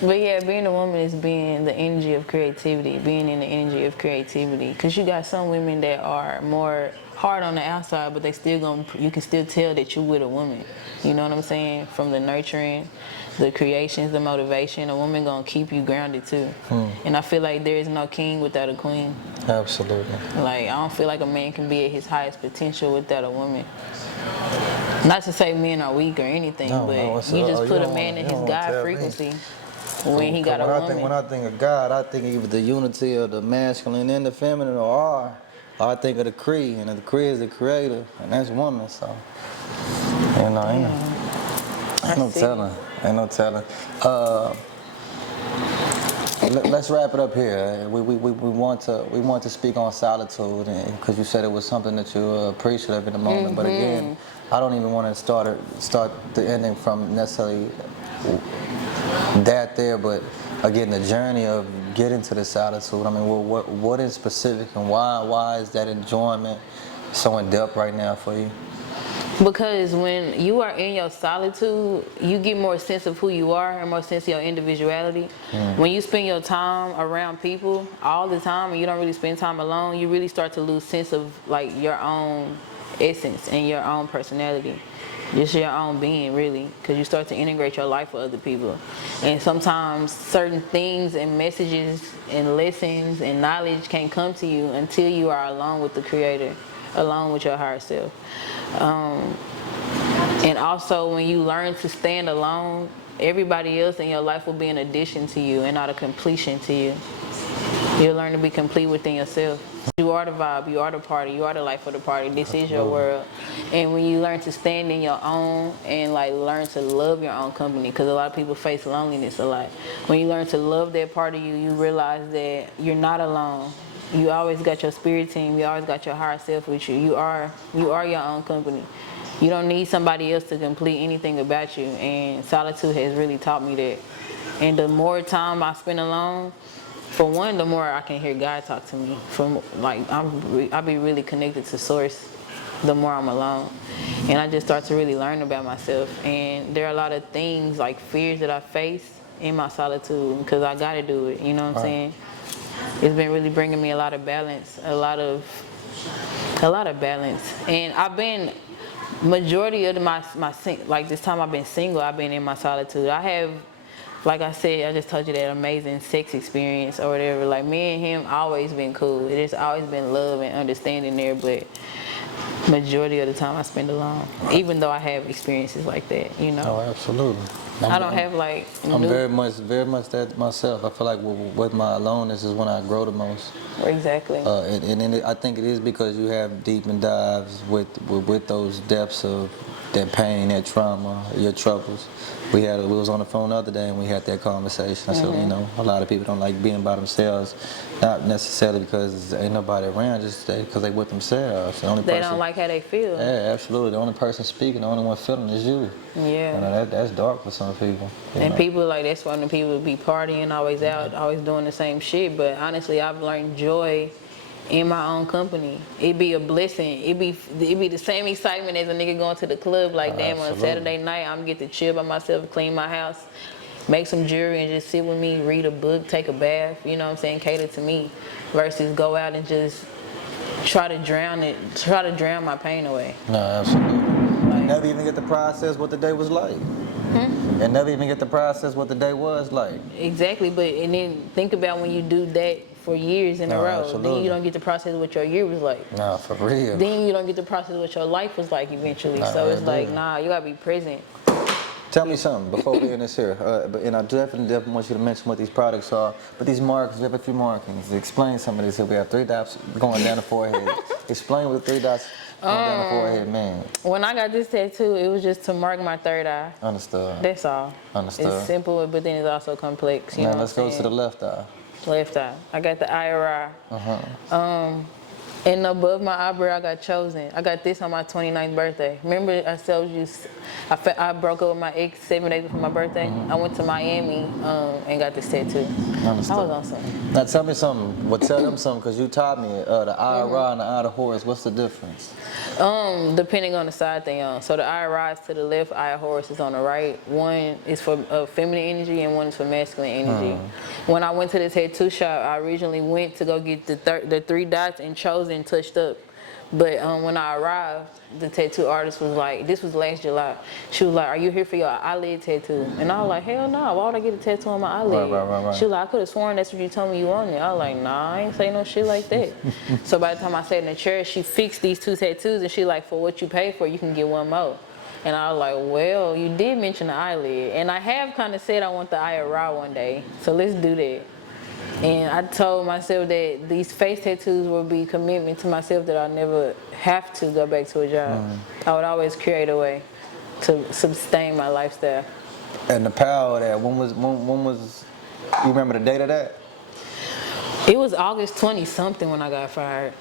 But yeah, being a woman is being the energy of creativity, being in the energy of creativity. Because you got some women that are more hard on the outside, but you can still tell that you with a woman. You know what I'm saying? From the nurturing, the creations, the motivation, a woman gonna keep you grounded too. And I feel like there is no king without a queen. Absolutely. Like, I don't feel like a man can be at his highest potential without a woman. Not to say men are weak or anything, but you just put a man in his God frequency. When he got a woman. When I think of God, I think of either the unity of the masculine and the feminine, or I think of the Kree, and the Kree is the creator, and that's woman. So, you know, ain't no telling. Let's wrap it up here. We want to speak on solitude, because you said it was something that you appreciative in the moment. But again, I don't even want to start the ending from necessarily that there, but again, the journey of getting to the solitude. I mean, what in specific, and why is that enjoyment so in depth right now for you? Because when you are in your solitude, you get more sense of who you are and more sense of your individuality. When you spend your time around people all the time and you don't really spend time alone, you really start to lose sense of like your own essence and your own personality. Just your own being, really, because you start to integrate your life with other people. And sometimes certain things and messages and lessons and knowledge can't come to you until you are alone with the Creator, alone with your higher self. And also, when you learn to stand alone, everybody else in your life will be an addition to you and not a completion to you. You'll learn to be complete within yourself. You are the vibe, you are the party, you are the life of the party. This is your world. And when you learn to stand in your own and like learn to love your own company, because a lot of people face loneliness a lot. When you learn to love that part of you, you realize that you're not alone. You always got your spirit team. You always got your higher self with you. You are your own company. You don't need somebody else to complete anything about you. And solitude has really taught me that. And the more time I spend alone, for one, the more I can hear God talk to me. From like I be really connected to Source. The more I'm alone, and I just start to really learn about myself. And there are a lot of things like fears that I face in my solitude because I gotta do it. You know what I'm saying? It's been really bringing me a lot of balance, a lot of balance. And I've been majority of my like this time I've been single. I've been in my solitude. I have. Like I said, I just told you that amazing sex experience or whatever. Like me and him always been cool. There's always been love and understanding there, but majority of the time I spend alone. Even though I have experiences like that, you know. Oh, absolutely. I don't have like. I'm very much that myself. I feel like with my aloneness is when I grow the most. Exactly. I think it is because you have deep and dives with those depths of that pain, that trauma, your troubles. We was on the phone the other day and we had that conversation. I said, you know, a lot of people don't like being by themselves, not necessarily because ain't nobody around, just because they with themselves. They don't like how they feel. Yeah, absolutely. The only person speaking, the only one feeling is you. Yeah. You know, that's dark for some people. And know? people like that's why the people be partying, always out, always doing the same shit. But honestly, I've learned joy in my own company. It be a blessing. It be the same excitement as a nigga going to the club. Like damn, on a Saturday night, I'm get to chill by myself, clean my house, make some jewelry, and just sit with me, read a book, take a bath. You know what I'm saying? Cater to me, versus go out and just try to drown my pain away. No, absolutely. Like, never even get to process what the day was like. And never even get to process what the day was like. Exactly, and then think about when you do that for years in a row. Absolutely. Then you don't get to process what your year was like. Nah, for real. Then you don't get to process what your life was like eventually. So it's like, nah, you gotta be present. Tell me something before we end this here. And I definitely want you to mention what these products are. But these markings, we have a few markings. Explain some of this. We have 3 dots going down the forehead. Explain what the 3 dots going down the forehead mean. When I got this tattoo, it was just to mark my third eye. Understood. That's all. Understood. It's simple, but then it's also complex. You know let's go to the left eye. Left eye. I got the IRI. And above my eyebrow, I got chosen. I got this on my 29th birthday. Remember I told you I broke up with my ex 7 days before my birthday? I went to Miami and got this tattoo. Understood. I was on something. Now tell me something. Well, tell them something because you taught me the IRI and the eye of the horse. What's the difference? Depending on the side they on. So the IRI is to the left, eye of horse is on the right. One is for feminine energy and one is for masculine energy. When I went to the tattoo shop, I originally went to go get the 3 dots and chosen touched up. But when I arrived, the tattoo artist was like, this was last July. She was like, are you here for your eyelid tattoo? And I was like, hell no, why would I get a tattoo on my eyelid? Right. She was like, I could have sworn that's what you told me you wanted. I was like, nah, I ain't say no shit like that. So by the time I sat in the chair, she fixed these 2 tattoos and she like, for what you pay for, you can get one more. And I was like, well, you did mention the eyelid. And I have kind of said I want the IRI one day, so let's do that. And I told myself that these face tattoos will be commitment to myself that I'll never have to go back to a job. I would always create a way to sustain my lifestyle. And the power of that, when was you remember the date of that? It was August 20-something when I got fired.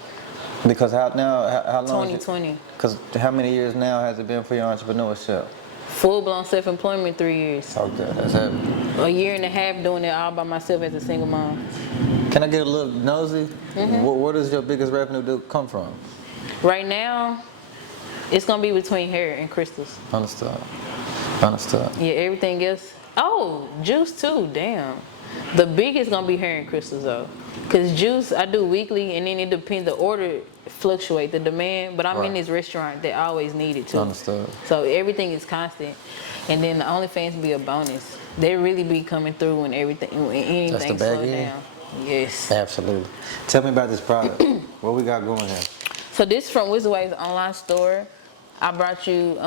Because how long? 2020. Because how many years now has it been for your entrepreneurship? Full-blown self-employment, 3 years. Okay, that's heavy. A year and a half doing it all by myself as a single mom. Can I get a little nosy? Where does your biggest revenue come from? Right now, it's gonna be between hair and crystals. Understood. Yeah, everything else. Oh, juice too. Damn. The biggest gonna be hair and crystals though, cause juice I do weekly, and then it depends. The order fluctuate, the demand. But I'm in this restaurant that always need it too. Understood. So everything is constant, and then the OnlyFans be a bonus. They really be coming through when anything slow down. Yes. Absolutely. Tell me about this product. What we got going here? So this from Wizardwave's online store. I brought you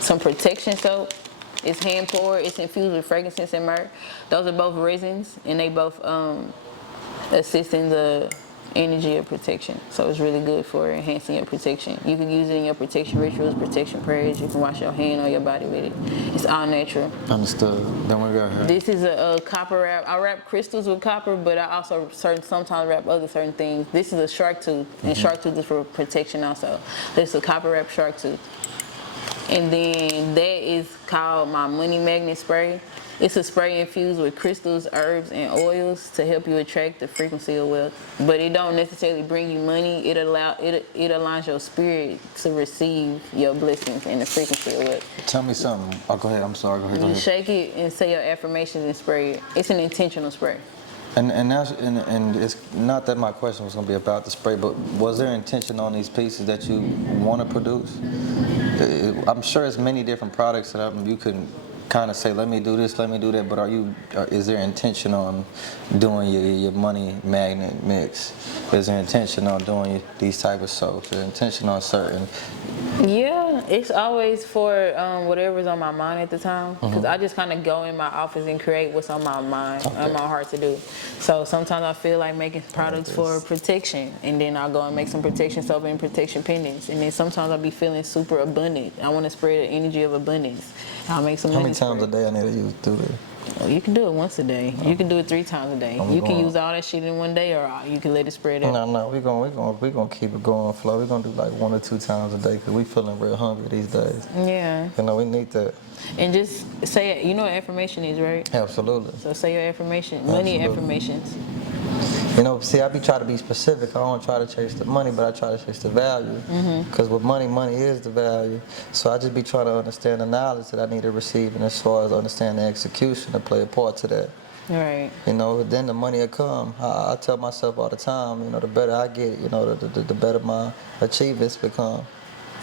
some protection soap. It's hand poured. It's infused with frankincense and myrrh. Those are both resins, and they both assist in the energy of protection. So it's really good for enhancing your protection. You can use it in your protection rituals, protection prayers. You can wash your hand or your body with it. It's all natural. Understood. Then we got here. This is a copper wrap. I wrap crystals with copper, but I also sometimes wrap other certain things. This is a shark tooth, and shark tooth is for protection also. This is a copper wrap shark tooth. And then that is called my money magnet spray. It's a spray infused with crystals, herbs, and oils to help you attract the frequency of wealth. But it don't necessarily bring you money. It aligns your spirit to receive your blessings and the frequency of wealth. Tell me something. Oh, go ahead. I'm sorry. Go ahead. You shake it and say your affirmations and spray it. It's an intentional spray. And it's not that my question was going to be about the spray, but was there intention on these pieces that you want to produce? I'm sure it's many different products that you can kind of say, let me do this, let me do that, but is there intention on doing your money magnet mix? Is there intention on doing these type of soaps? Is there intention on certain? Yeah, it's always for whatever's on my mind at the time, because I just kind of go in my office and create what's on my mind, on my heart to do. So sometimes I feel like making products for protection, and then I'll go and make some protection soap and protection pendants, and then sometimes I'll be feeling super abundant. I want to spread the energy of abundance. I'll make some. How many times a day I need to use do this? You can do it once a day. You can do it 3 times a day. You can use all that shit in one day, or you can let it spread out. No, we're gonna keep it going, Flo. We're gonna do like 1 or 2 times a day because we feeling real hungry these days. Yeah. You know, we need that. And just say it. You know what affirmation is, right? Absolutely. So say your affirmation. Money affirmations. You know, see, I be trying to be specific. I don't try to chase the money, but I try to chase the value. Because with money is the value. So I just be trying to understand the knowledge that I need to receive, and as far as understand the execution to play a part to that. Right. You know, then the money will come. I tell myself all the time, you know, the better I get, you know, the better my achievements become.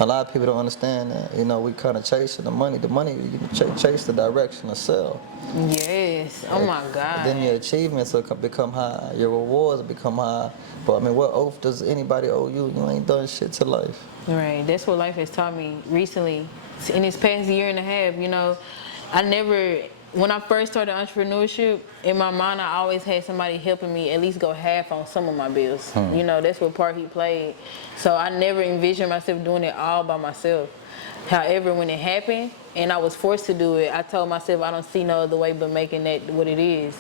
A lot of people don't understand that. You know, we kind of chasing the money. The money, you can chase the direction of sell. Yes. Oh my God. Then your achievements will become high. Your rewards will become high. But I mean, what oath does anybody owe you? You ain't done shit to life. Right. That's what life has taught me recently. In this past year and a half, you know, when I first started entrepreneurship, in my mind, I always had somebody helping me at least go half on some of my bills. You know, that's what part he played. So I never envisioned myself doing it all by myself. However, when it happened and I was forced to do it, I told myself I don't see no other way but making that what it is.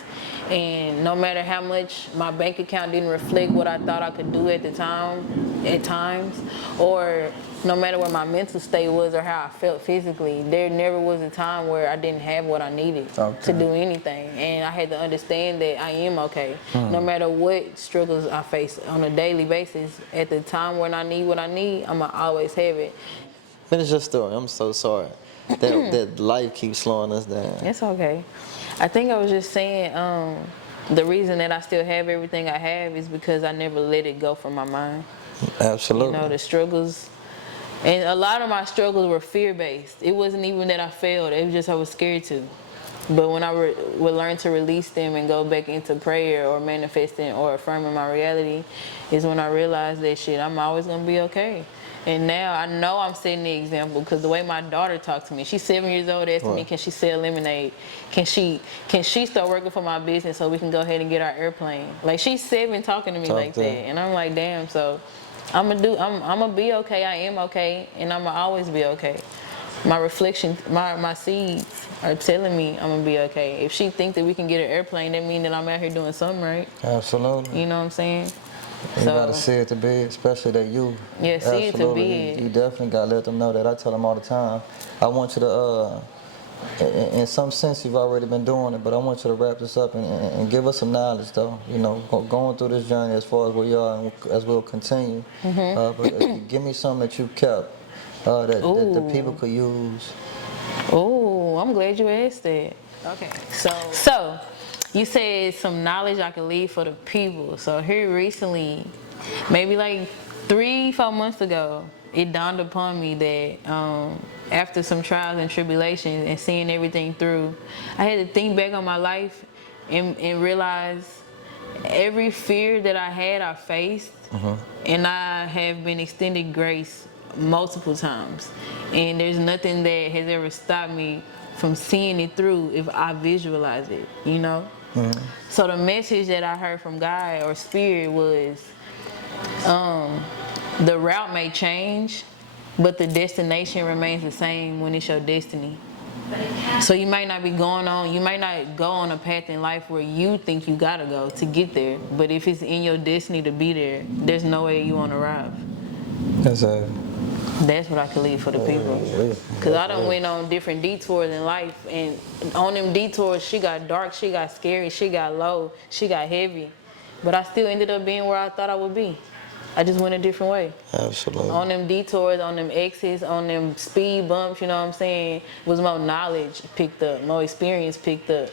And no matter how much my bank account didn't reflect what I thought I could do at the time, at times, or no matter what my mental state was or how I felt physically, there never was a time where I didn't have what I needed to do anything. And I had to understand that I am okay. No matter what struggles I face on a daily basis, at the time when I need what I need, I'm going to always have it. Finish your story. I'm so sorry. That life keeps slowing us down. It's okay. I think I was just saying the reason that I still have everything I have is because I never let it go from my mind. Absolutely. You know, the struggles. And a lot of my struggles were fear-based. It wasn't even that I failed. It was just I was scared to. But when I would learn to release them and go back into prayer or manifesting or affirming my reality is when I realized that shit, I'm always going to be okay. And now I know I'm setting the example because the way my daughter talks to me, she's 7 years old, asking me, can she sell lemonade? Can she start working for my business so we can go ahead and get our airplane? Like, she's 7 talking to me like that. And I'm like, damn, so I'm gonna be okay. I am okay, and I'm gonna always be okay. My reflection, my seeds are telling me I'm gonna be okay. If she thinks that we can get an airplane, that means that I'm out here doing something right. Absolutely. You know what I'm saying? You gotta see it to be it, especially that you. Yeah, see it to be it. You definitely gotta let them know that. I tell them all the time. I want you to, in some sense, you've already been doing it, but I want you to wrap this up and give us some knowledge, though. You know, going through this journey as far as where you are and as we'll continue. But give me something that you've kept that the people could use. Oh, I'm glad you asked that. Okay, so you said some knowledge I could leave for the people. So here recently, maybe like 3-4 months ago, it dawned upon me that after some trials and tribulations and seeing everything through, I had to think back on my life and realize every fear that I had, I faced, and I have been extended grace multiple times. And there's nothing that has ever stopped me from seeing it through if I visualize it, you know? So the message that I heard from God or Spirit was, the route may change, but the destination remains the same when it's your destiny. So you might not go on a path in life where you think you gotta go to get there. But if it's in your destiny to be there, there's no way you won't arrive. That's That's what I could leave for the people. Cause I done went on different detours in life, and on them detours, she got dark, she got scary, she got low, she got heavy. But I still ended up being where I thought I would be. I just went a different way. Absolutely. On them detours, on them exits, on them speed bumps, you know what I'm saying, was more knowledge picked up, more experience picked up,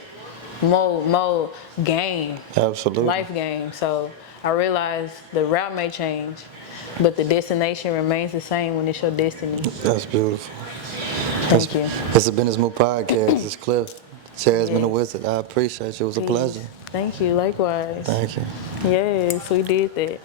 more game. Absolutely. Life game. So I realized the route may change, but the destination remains the same when it's your destiny. That's beautiful. Thank you. It's the Business Move Podcast. It's Cliff, Jasmine the Yes. Wizard. I appreciate you. It was a Peace. pleasure. Thank you. Likewise. Thank you. Yes, we did that.